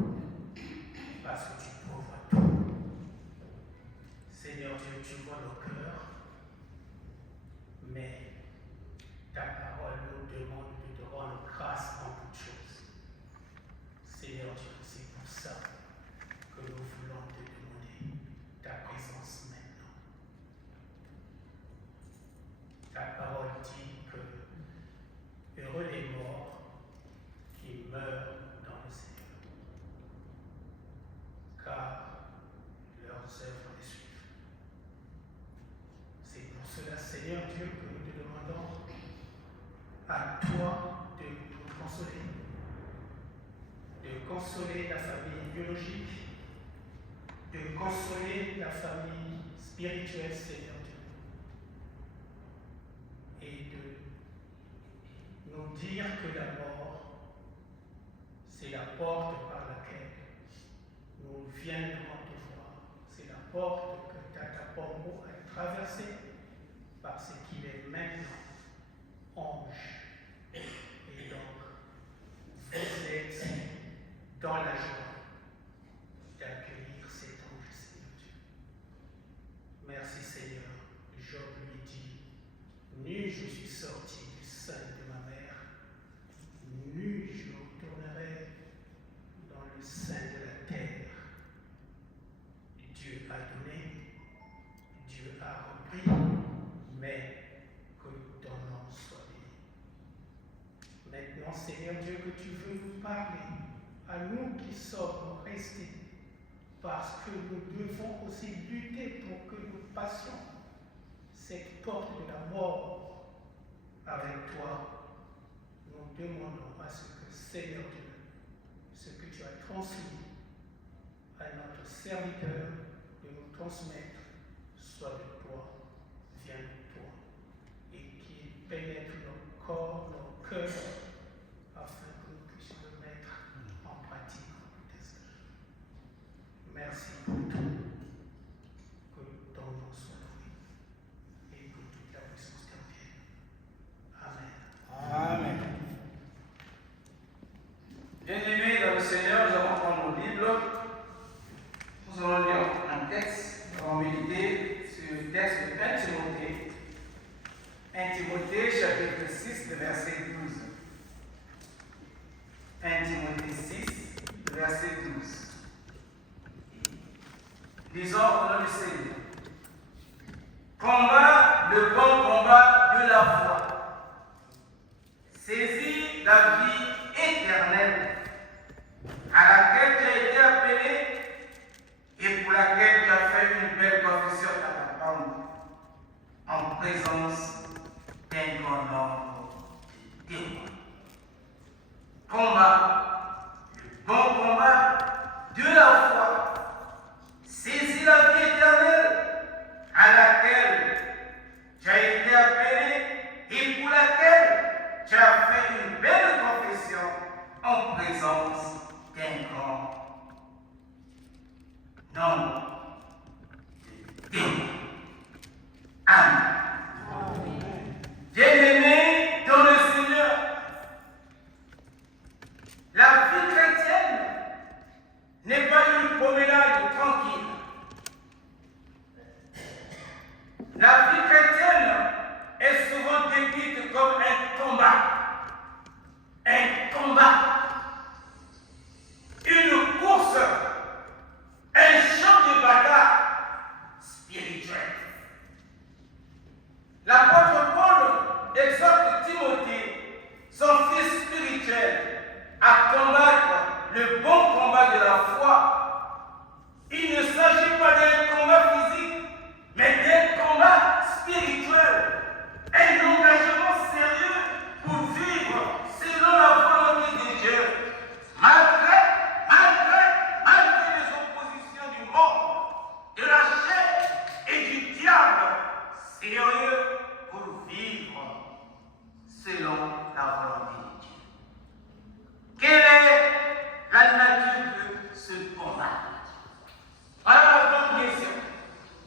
parce que tu pourvois tout. Seigneur Dieu, tu vois nos cœurs, mais ta parole nous demande de te rendre grâce en toutes choses. Seigneur Dieu, c'est pour ça que nous voulons te demander ta présence maintenant. Ta parole dit que heureux les morts qui meurent dans le Seigneur, car leurs œuvres les suivent. C'est pour cela, Seigneur Dieu, que nous te demandons à toi de nous consoler la famille biologique, de consoler la famille spirituelle, Seigneur Dieu, et de nous dire que la mort, c'est la porte par laquelle nous viendrons te voir. C'est la porte que Tata Pombo a traversée parce qu'il est maintenant ange. Et donc, vous êtes dans la joie d'accueillir cet ange, Seigneur Dieu. Merci Seigneur. Job lui dit, nu je suis sorti du sein de ma mère, nu je retournerai dans le sein de la terre. Dieu a donné, Dieu a repris, mais que ton nom soit béni. Maintenant, Seigneur Dieu, que tu veux nous parler, à nous qui sommes restés, parce que nous devons aussi lutter pour que nous passions cette porte de la mort avec toi. Nous demandons à ce que, Seigneur Dieu, ce que tu as transmis à notre serviteur de nous transmettre soit de toi, vient de toi, et qu'il pénètre nos corps, nos cœurs, afin que nous puissions le mettre en pratique en tout instant. Merci pour tout. Que ton nom soit loué et que toute la puissance t'en vienne. chapitre 6, le verset 12. 1 Timothée 6, le verset 12. Lisons au nom du Seigneur. Combat le bon combat de la foi. Saisis la vie éternelle à laquelle tu as été appelé et pour laquelle tu as fait une belle confession à ta femme en présence d'un grand nombre de témoins. Combat, le bon combat de la foi. Saisis la vie éternelle à laquelle tu as été appelé et pour laquelle tu as fait une belle confession en présence d'un grand nombre de témoins. Amen. Bien-aimés dans le Seigneur, la vie chrétienne n'est pas une promenade tranquille. La vie chrétienne est souvent décrite comme un combat. Un combat. Une course. Un champ de bataille spirituel. L'apôtre Paul exhorte Timothée, son fils spirituel, à combattre le bon combat de la foi. Il ne s'agit pas d'un combat physique, mais d'un combat spirituel. Un engagement sérieux pour vivre selon la volonté de Dieu, malgré les oppositions du monde, de la chair et du diable, sérieux pour vivre selon la volonté de Dieu. Quelle est la nature de ce combat? Voilà la bonne question.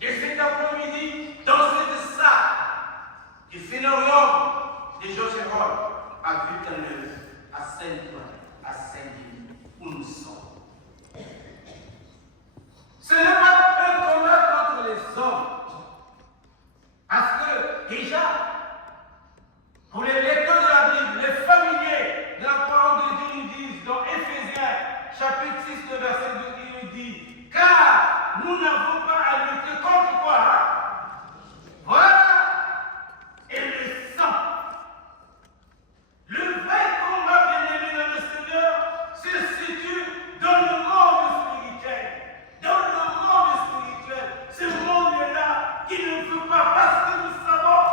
Et cet après-midi, dans cette salle du phénomène de Josérol, à Vuitton-Neuve, à Saint-Ouen, à Saint-Denis, où nous sommes. Ce n'est pas un combat contre les hommes. Parce que déjà, pour les lecteurs de la Bible, les familiers de la parole de Dieu nous disent dans Éphésiens, chapitre 6, le verset 2, il nous dit, car nous n'avons pas à lutter contre quoi? Voilà. Et le sang. Le vrai combat, bien-aimé dans le Seigneur, se situe dans le monde spirituel. Dans le monde spirituel. Ce monde-là qui ne veut pas, parce que nous savons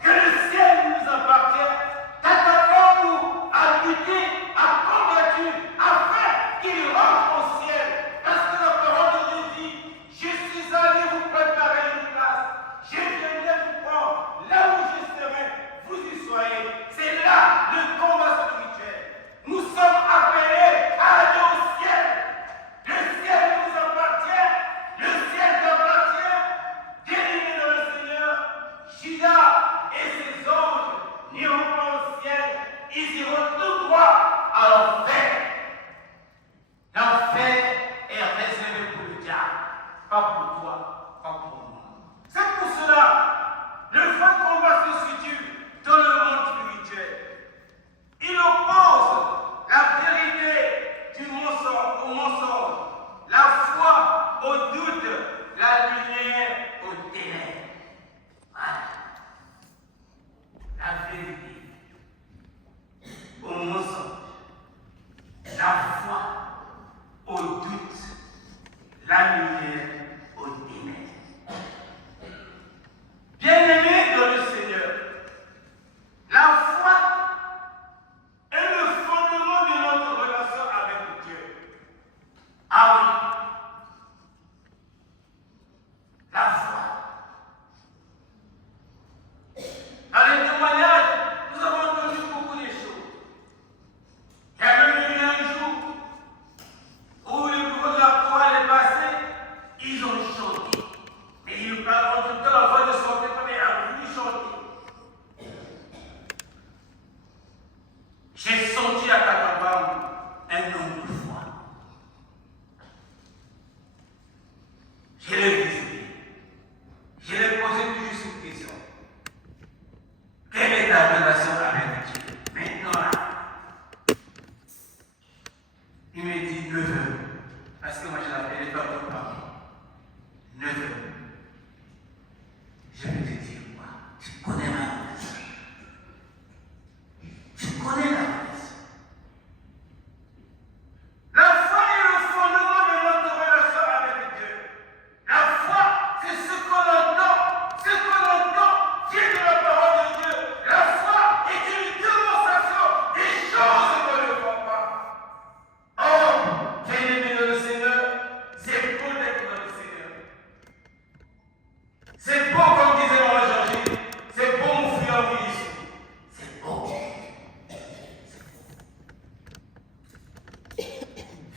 que le ciel nous appartient. T'attendons-nous à lutter, à combattre, afin qu'il rentre au ciel. Parce que la parole de Dieu dit, je suis allé vous préparer une place. Je viendrai vous prendre là où je serai, vous y soyez. C'est là le combat spirituel. Nous sommes appelés à aller au ciel. Le ciel nous appartient. Le ciel t'appartient. Bien-aimé dans le Seigneur, Judas et ses anges n'iront pas au ciel. Ils iront tout droit à l'enfer. L'enfer est réservé pour le diable, pas pour toi, pas pour moi. C'est pour cela, le vrai combat se situe dans le monde spirituel. Il oppose la vérité du mensonge au mensonge, la foi au doute, la lumière aux ténèbres. Voilà. La vérité au mensonge,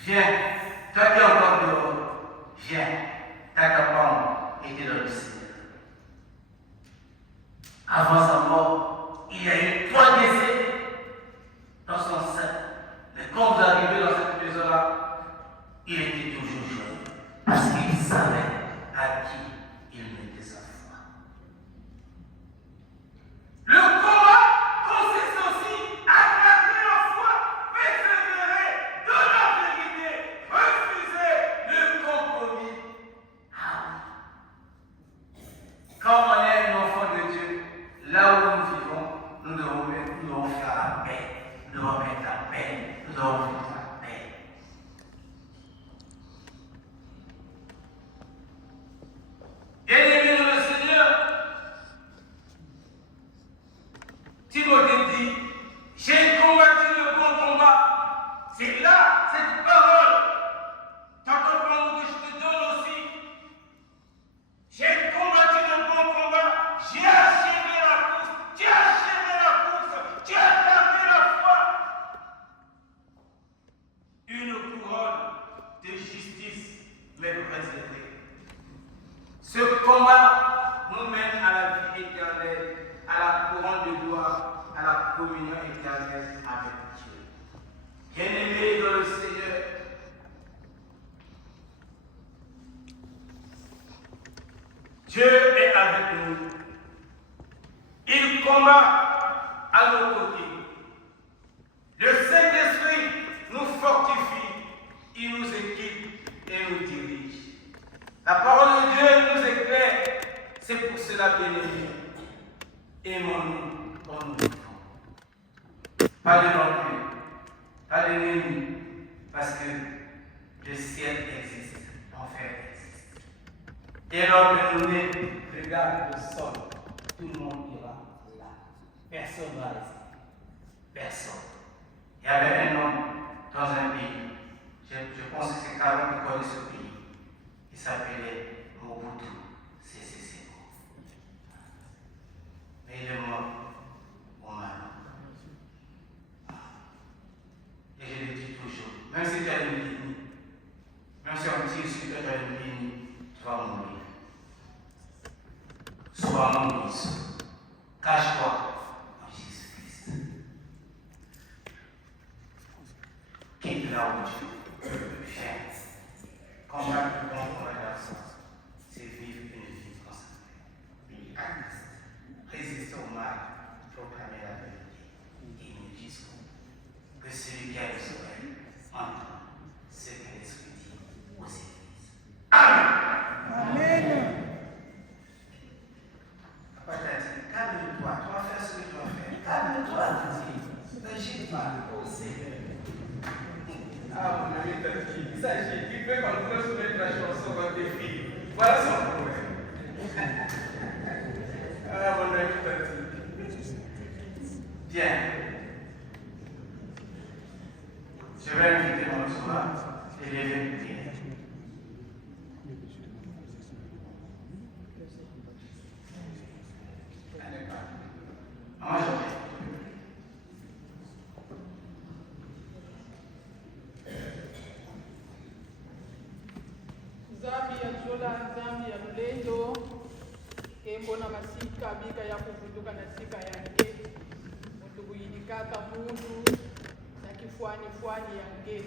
Viens, toi qui es encore dehors, viens, ta campagne était dans le Seigneur. Avant sa mort, il y a eu 3 décès dans son sein. Mais quand vous arrivez dans cette maison-là, il était toujours joyeux. Parce qu'il savait à qui il mettait sa foi. Le combat consiste aussi à garder la foi, persévérer dans la vérité, refuser le compromis. Ah oui. Quand on est un enfant de Dieu, là où nous vivons, nous devons faire la paix. Nous devons mettre la paix. Nous devons vivre la paix. Bien-aimés dans le Seigneur, Timothée dit, j'ai combattu le bon combat. C'est là, cette parole. T'entends que je te donne aussi. J'ai combattu le bon combat. J'ai achevé la course. Tu as achevé la course. Tu as gardé la foi. Une couronne de justice m'est réservée. Ce combat nous mène à la vie éternelle, à la couronne de gloire, à la communion éternelle avec Dieu. Bien-aimés dans le Seigneur, Dieu est avec nous. Il combat à nos côtés. Le Saint-Esprit nous fortifie, il nous équipe et nous dirige. La parole de Dieu nous éclaire. C'est pour cela, bien-aimés, aimons-nous comme nous vivons. Pas de rancune, pas d'ennemi, parce que le ciel existe, l'enfer existe. Et lorsque nous regarde le sol, tout le monde ira là. Personne ne va rester. Personne. Il y avait un homme dans un pays, je pense que c'est Carole qui connaît ce pays. Il s'appelait Mobutu Sese Seko. Mais il est mort au Mali. Et je le dis toujours, même si tu as une ligne, même si on tire sur toi, tu as une ligne, tu vas mourir. Sois mon Moïse. Cache-toi en Jésus-Christ. Quitte là où tu viens. Combattre le bon combat de la science, c'est vivre une vie consacrée. Résister au mal, proclamer la vérité. Et nous disons que celui qui a les oreilles entend ce que l'Esprit dit aux églises. Amen. Amen. Papa t'a dit, calme-toi, tu vas faire ce que tu vas faire. Calme-toi, dis. Ne gêne pas au Seigneur. Ah, mon ami, t'as dit, il s'agit, il peut continuer sur mettre la chanson dans tes filles. Voilà son problème. Ah, mon ami, t'as dit. Bien. Je vais inviter mon soir et les prier. Nzambi ya lulendo kembona masika bika ya kuvuduka na sika yange mutu kuyinikaka mundu na kifwani yange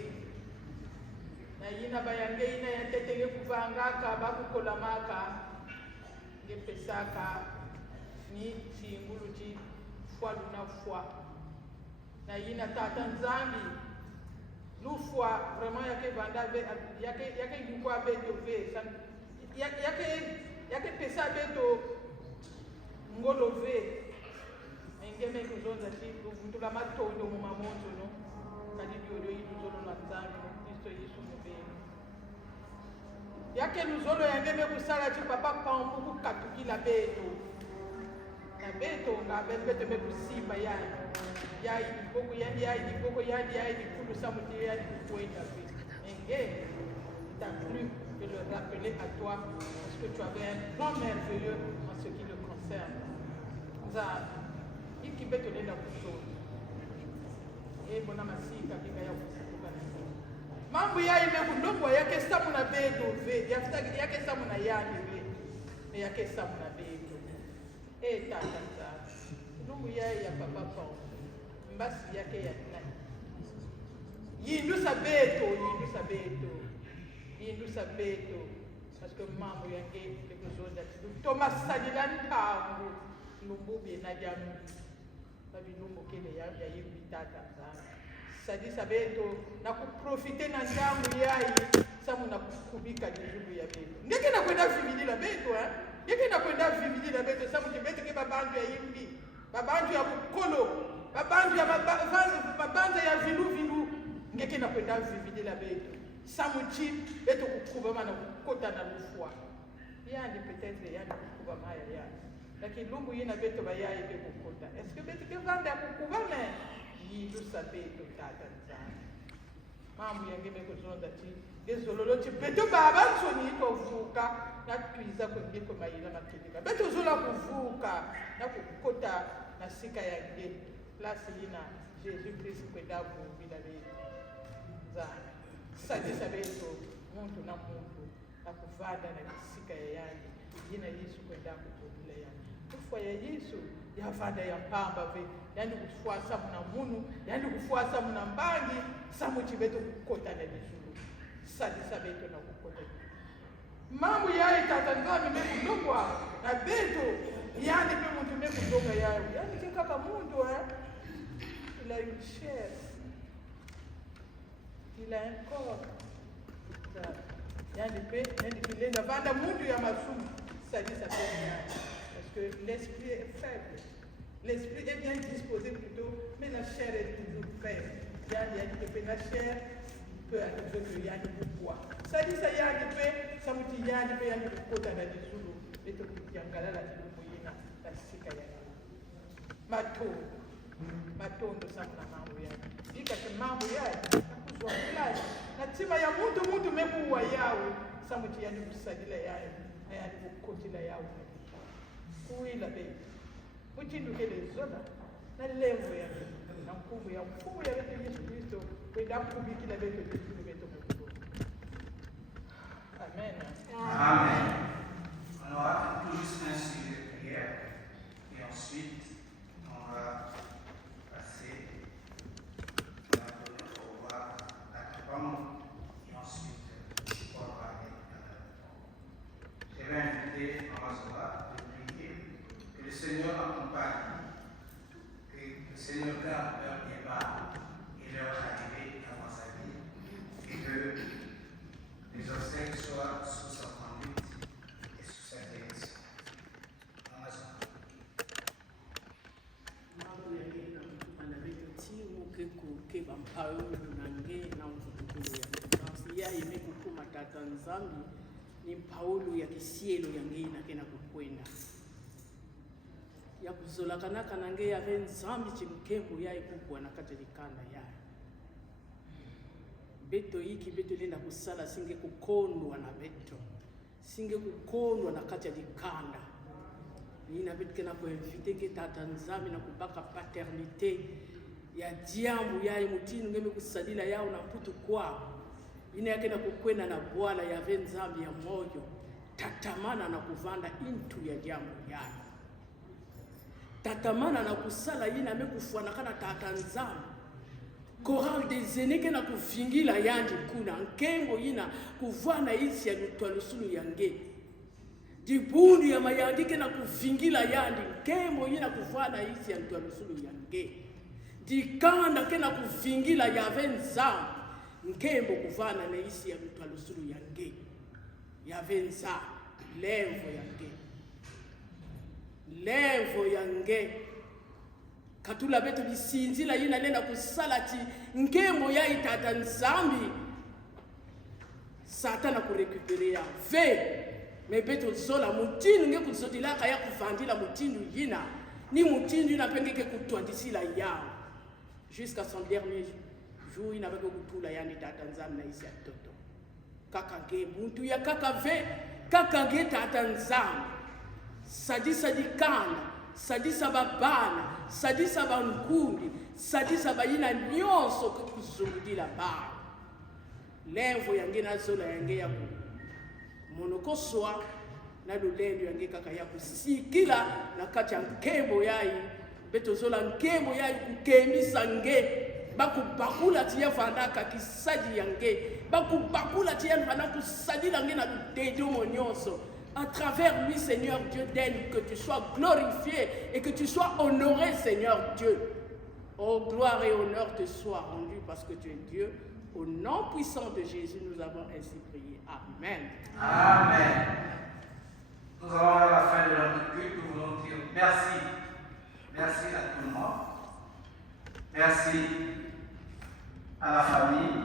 na yina bayange ina yantetenge kuvangaka bakukolamaka ngepesaka ni chingulu chi fwa luna fwa na yina tata Nzambi lufwa vraiment yake vanda yake yukwa beto ve yake pesa beto ngolo ve engeme kuzonza ti uvutula matondo mu mamoto no kadi byodo yituzolo na Nzambi Kristo Yesu mubeni yake luzolo yangeme kusala ti papa pambu kukatukila beto na beto nga beto me kusimba yani yayi boko yandi yayi boko yandi yayi kulu samuti yayi kuenda pe enge t'as plus de le rappeler à toi parce que tu avais un plan merveilleux en ce qui le concerne. Za ikibeto nenda kushoto. Bona masika bika ya kusakuka na. mambo ya ime kundongo yake samu na bedo ve yake samu na yani ve yake samu na bedo tata ndongo ya papa pa mbasi yake ya nani yindu sabeto parce que mambo yange de kuzonda Thomas Sadilan tangu lumbubi na jamu babilumbo kele ya yibitata sadi sabeto na kuprofite na njangu yai samu na kubika jizubu ya beto ngeke na kwenda vividi la beto ngeke na kwenda vividi la beto samu kibeto ke babandu ya yimbi babandu ya bukolo babandu ya babanza ya vilu ngeke na kwenda vividi la beto samu chi beto kukuba mana kukota na lufwa yani peut-être yani kukuba maya yani lakini lumbu yina beto bayaye be kukota est-ce que beto ke vanda ya kukuba me yilu sabeto tata nzana mambo yange mekozonda ti dezololo ti beto baba nsoni itovuka na twiza kwengeko mayila makilika beto zola kuvuka na kukota na sika yange place yina Jésus Christ kwenda kuvila beto nzana sadisa beto muntu na muntu na kuvanda na kisika ya yange yina Yesu kwenda kuvila yange kufwa ya Yesu yavanda ya pamba ve yani kufuasa muna munu yani kufuasa muna mbangi samu chibeto kukota na bizulu sadisa beto na kukota mamu yae tatanzami mekundokwa na beto yani pe muntu mekundoka yayo yani kekaka muntu il a une chair il a un corps yani pe yani kilenda vanda muntu ya masumu sadisa beto yani parce que l'esprit est faible. L'esprit est bien disposé plutôt, mais la chair est toujours faible. Il y a la chair peut arriver que y a du poids. Ça dit ça y a du paix, ça me dit y a du paix, y a du côté à la dessous, et tout le monde la moyenne, la sikaya. Mato ndo sana na mambo yake. Ika ke mambo yake, nakuzwa fulani. Na tima ya muntu mekuwa yawe, samuti yani kusadila yawe, yani kukotila yawe. Kuila bei. Mutinduke lezola na levo ya na mfumo ya Yesu Kristo kwenda kubikila beto beto mkubwa. Amen. Amen. On aura tout juste un sujet de prière et ensuite on va passer à notre revoir à Capam et ensuite on va parler à je vais inviter Amazola de prier que le Seigneur accompagne, que le Seigneur garde leur départ et leur arrivée dans sa vie et que les obstacles soient sous sa conduite et sous sa direction. Amazola. ni Paulo ya kisielo yange inakena kukwenda ya kuzola kanaka nange ya nzambi chimkembo ya ikukwa na katalikana ya beto hiki beto lenda kusala singe kukondwa na beto singe kukondwa na katalikana nina beto kena kuinvite ke tata nzambi na kubaka paternité ya diambu ya mutinu ngeme kusadila yao na mputu kwa ina yake na kukwenda na bwala ya nzambi ya moyo tatamana na kuvanda intu ya jambo yao tatamana na kusala ina amekufuana kana tata nzambi Chorale des aînés ke na kuvingila yandi kuna nkengo ina kuvana isi ya lutwalusulu yange dibundu ya mayandi ke na kuvingila yandi nkembo ina kuvana isi ya lutwalusulu yange dikanda ke na kuvingila ya nzambi nkembo kuvana na isi ya lutwalusulu yange ya venza levo yange katula beto bisinzila yina nena kusalati nkembo ya itata nzambi satana kurecuperea me beto zola mutinu nge kuzodilaka ya kuvandila mutinu yina ni mutinu yina pengeke kutwandisila yao jusqu'à son dernier jour ina bako kutula yani tata nzambi na isi ya toto kaka nge muntu ya kaka nge tata nzambi sadisa dikana sadisa babana sadisa bankundi sadisa bayina nyonso kuzungudila ba Lenvo yange na zola yange ya ku monoko soa na lolendo yange kaka ya kusikila na kati ya nkembo yayi beto zola nkembo yayi kukembisa nge bakubakula tiya vandaka kisadi yange bakubakula tiya vanda kusadila nge na ludedo monyoso. À travers lui, Seigneur Dieu, donne que tu sois glorifié et que tu sois honoré, Seigneur Dieu. Oh, gloire et honneur te soient rendus parce que tu es Dieu. Au nom puissant de Jésus, nous avons ainsi prié. Amen. Amen. Nous allons à la fin de notre culte, nous voulons dire merci. Merci à tout le monde. Merci à la famille.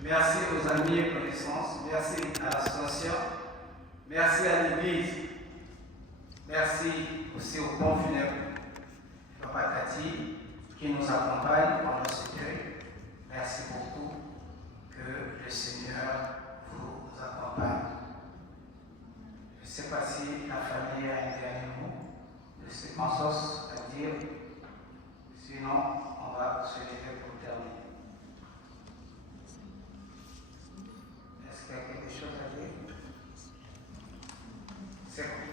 Merci aux amis et connaissances. Merci à l'association. Merci à l'Église. Merci aussi au pont funèbre Papa Tati qui nous accompagne dans nos secrets. Merci beaucoup. Que le Seigneur vous accompagne. Je ne sais pas si la famille a un dernier mot de ce consensus à dire. Sinon, on va se lever pour terminer. Est-ce qu'il y a quelque chose à dire? C'est bon.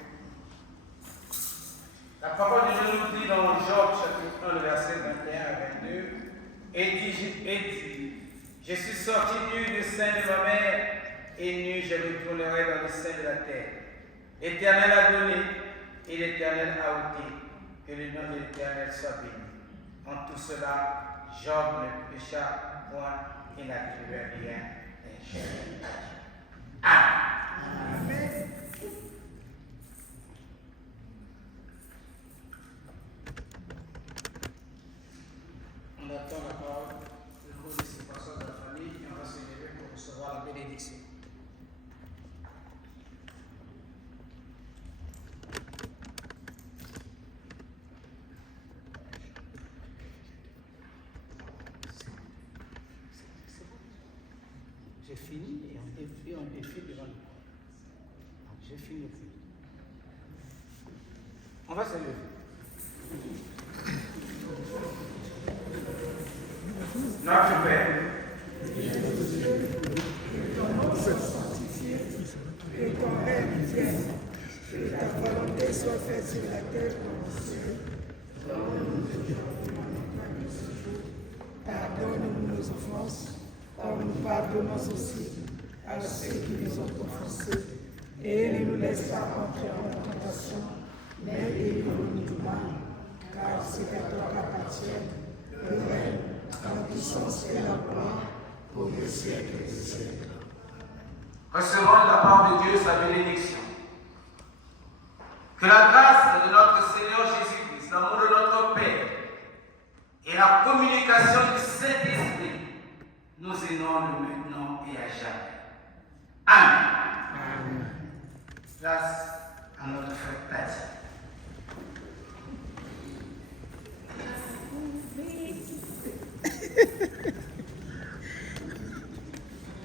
La parole de Dieu nous dit dans Job chapitre 1, le verset 21 à 22, et dit, je suis sorti nu du sein de ma mère, et nu je retournerai dans le sein de la terre. L'Éternel a donné, et l'Éternel a ôté, que le nom de l'Éternel soit béni. En tout cela, Job ne pécha point, il n'a trouvé rien d'injuste. Amen. On attend la parole de cours de ces personnes de la famille et on va se lever pour recevoir la bénédiction. J'ai fini et on défile devant le corps. J'ai fini. On va se lever. Notre Père, que ton règne vienne, que ta volonté soit faite sur la terre comme au ciel. Pardonne-nous nos offenses, comme nous pardonnons aussi à ceux qui nous ont offensés. Et ne nous laisse pas entrer en la tentation, mais délivre-nous du mal, car c'est à toi qu'appartiennent le règne, la puissance et la gloire pour les siècles des siècles. Recevons de la part de Dieu sa bénédiction. Que la grâce de notre Seigneur Jésus-Christ, l'amour de notre Père et la communication du Saint-Esprit nous inondent maintenant et à jamais. Amen. Grâce à notre frère Tati.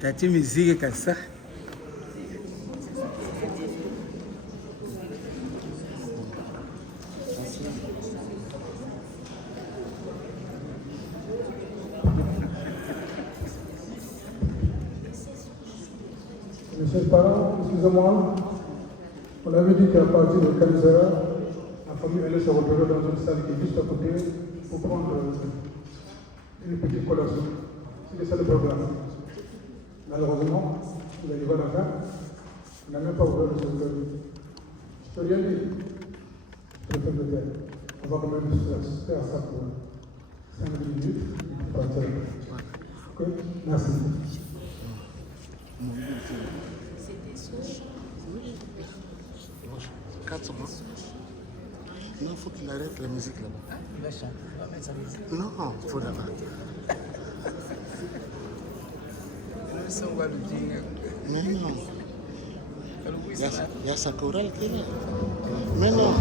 Tati miziki kabisa. Monsieur le parent, excusez-moi, on avait dit qu'à partir de 15 heures, la famille allait se retrouver dans une salle qui est juste à côté pour prendre une petite collation. C'est ça le programme. Malheureusement, il arrive à la fin, on n'a même pas ouvert le secteur. Je peux rien dire. Je préfère le dire. On va quand même faire ça pour 5 minutes et partir. Ok? Merci. Non, il faut qu'il arrête la musique là-bas. Il va chanter, il va mettre sa musique. Non, il faut là-bas. Mais non. Il y a sa chorale qui est là. Mais non.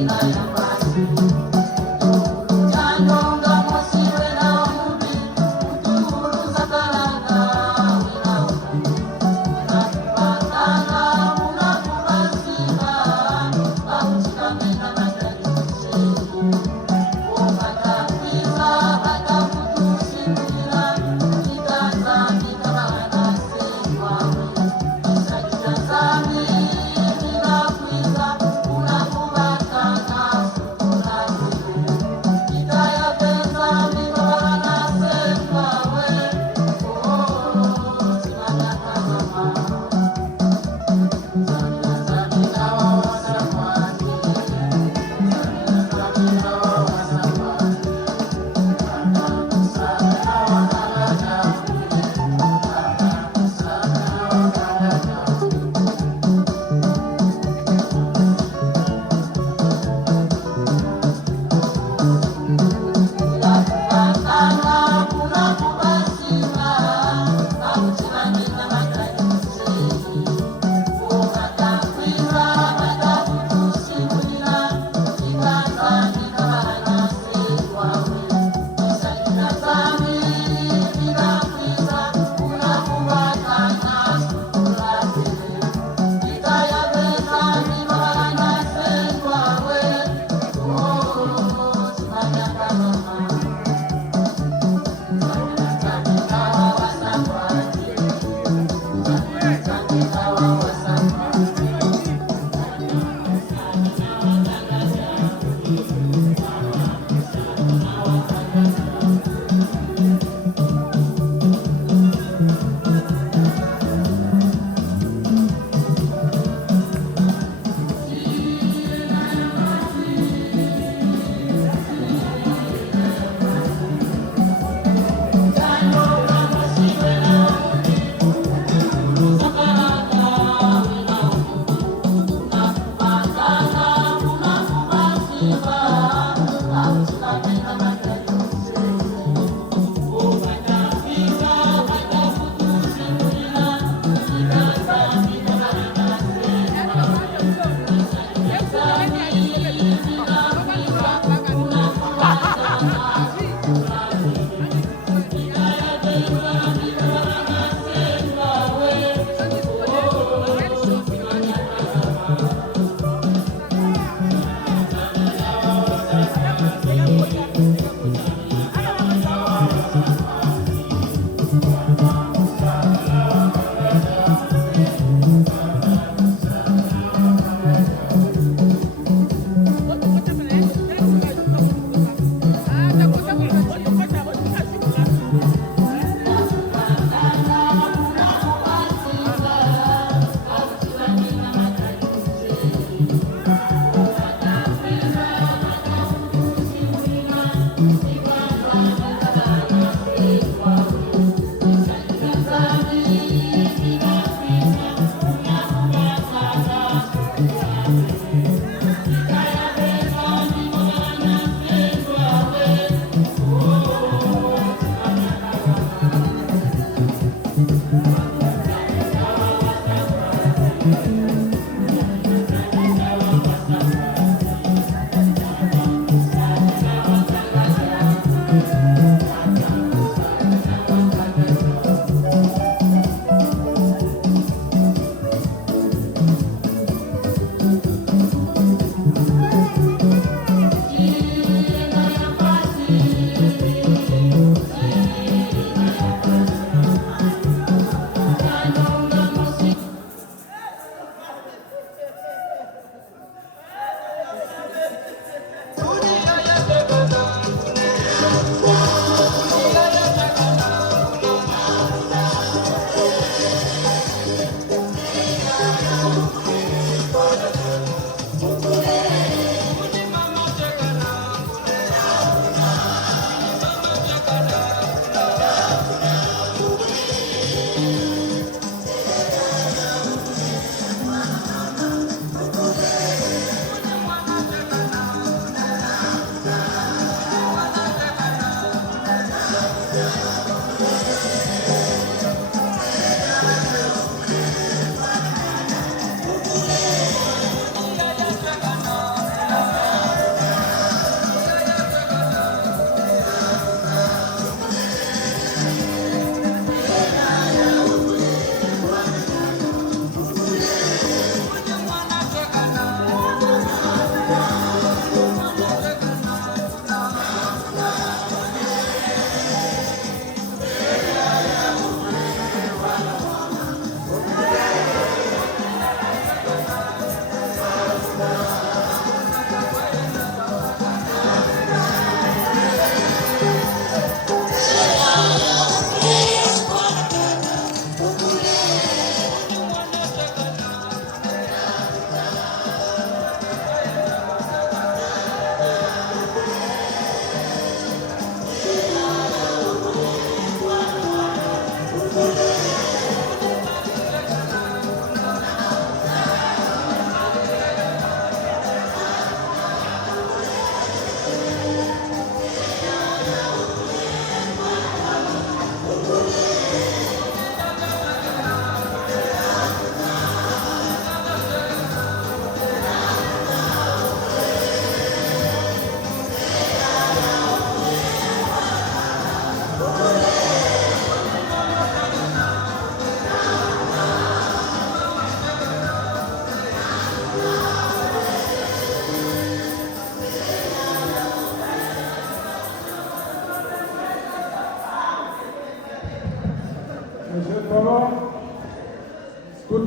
Una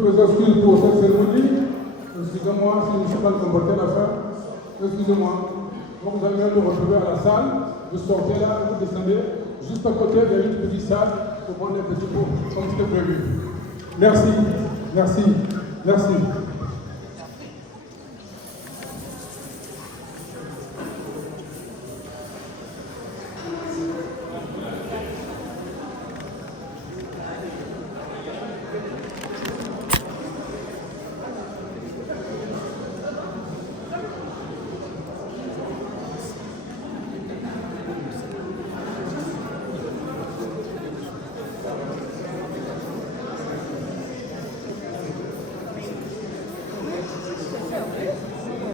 mes excuses pour cette cérémonie. Excusez-moi si je ne suis pas comporté à la fin. Excusez-moi. Donc vous allez me retrouver à la salle. Vous sortez là, vous descendez. Juste à côté, il y a une petite salle pour prendre un petit pot, comme c'était prévu. Merci, merci, merci.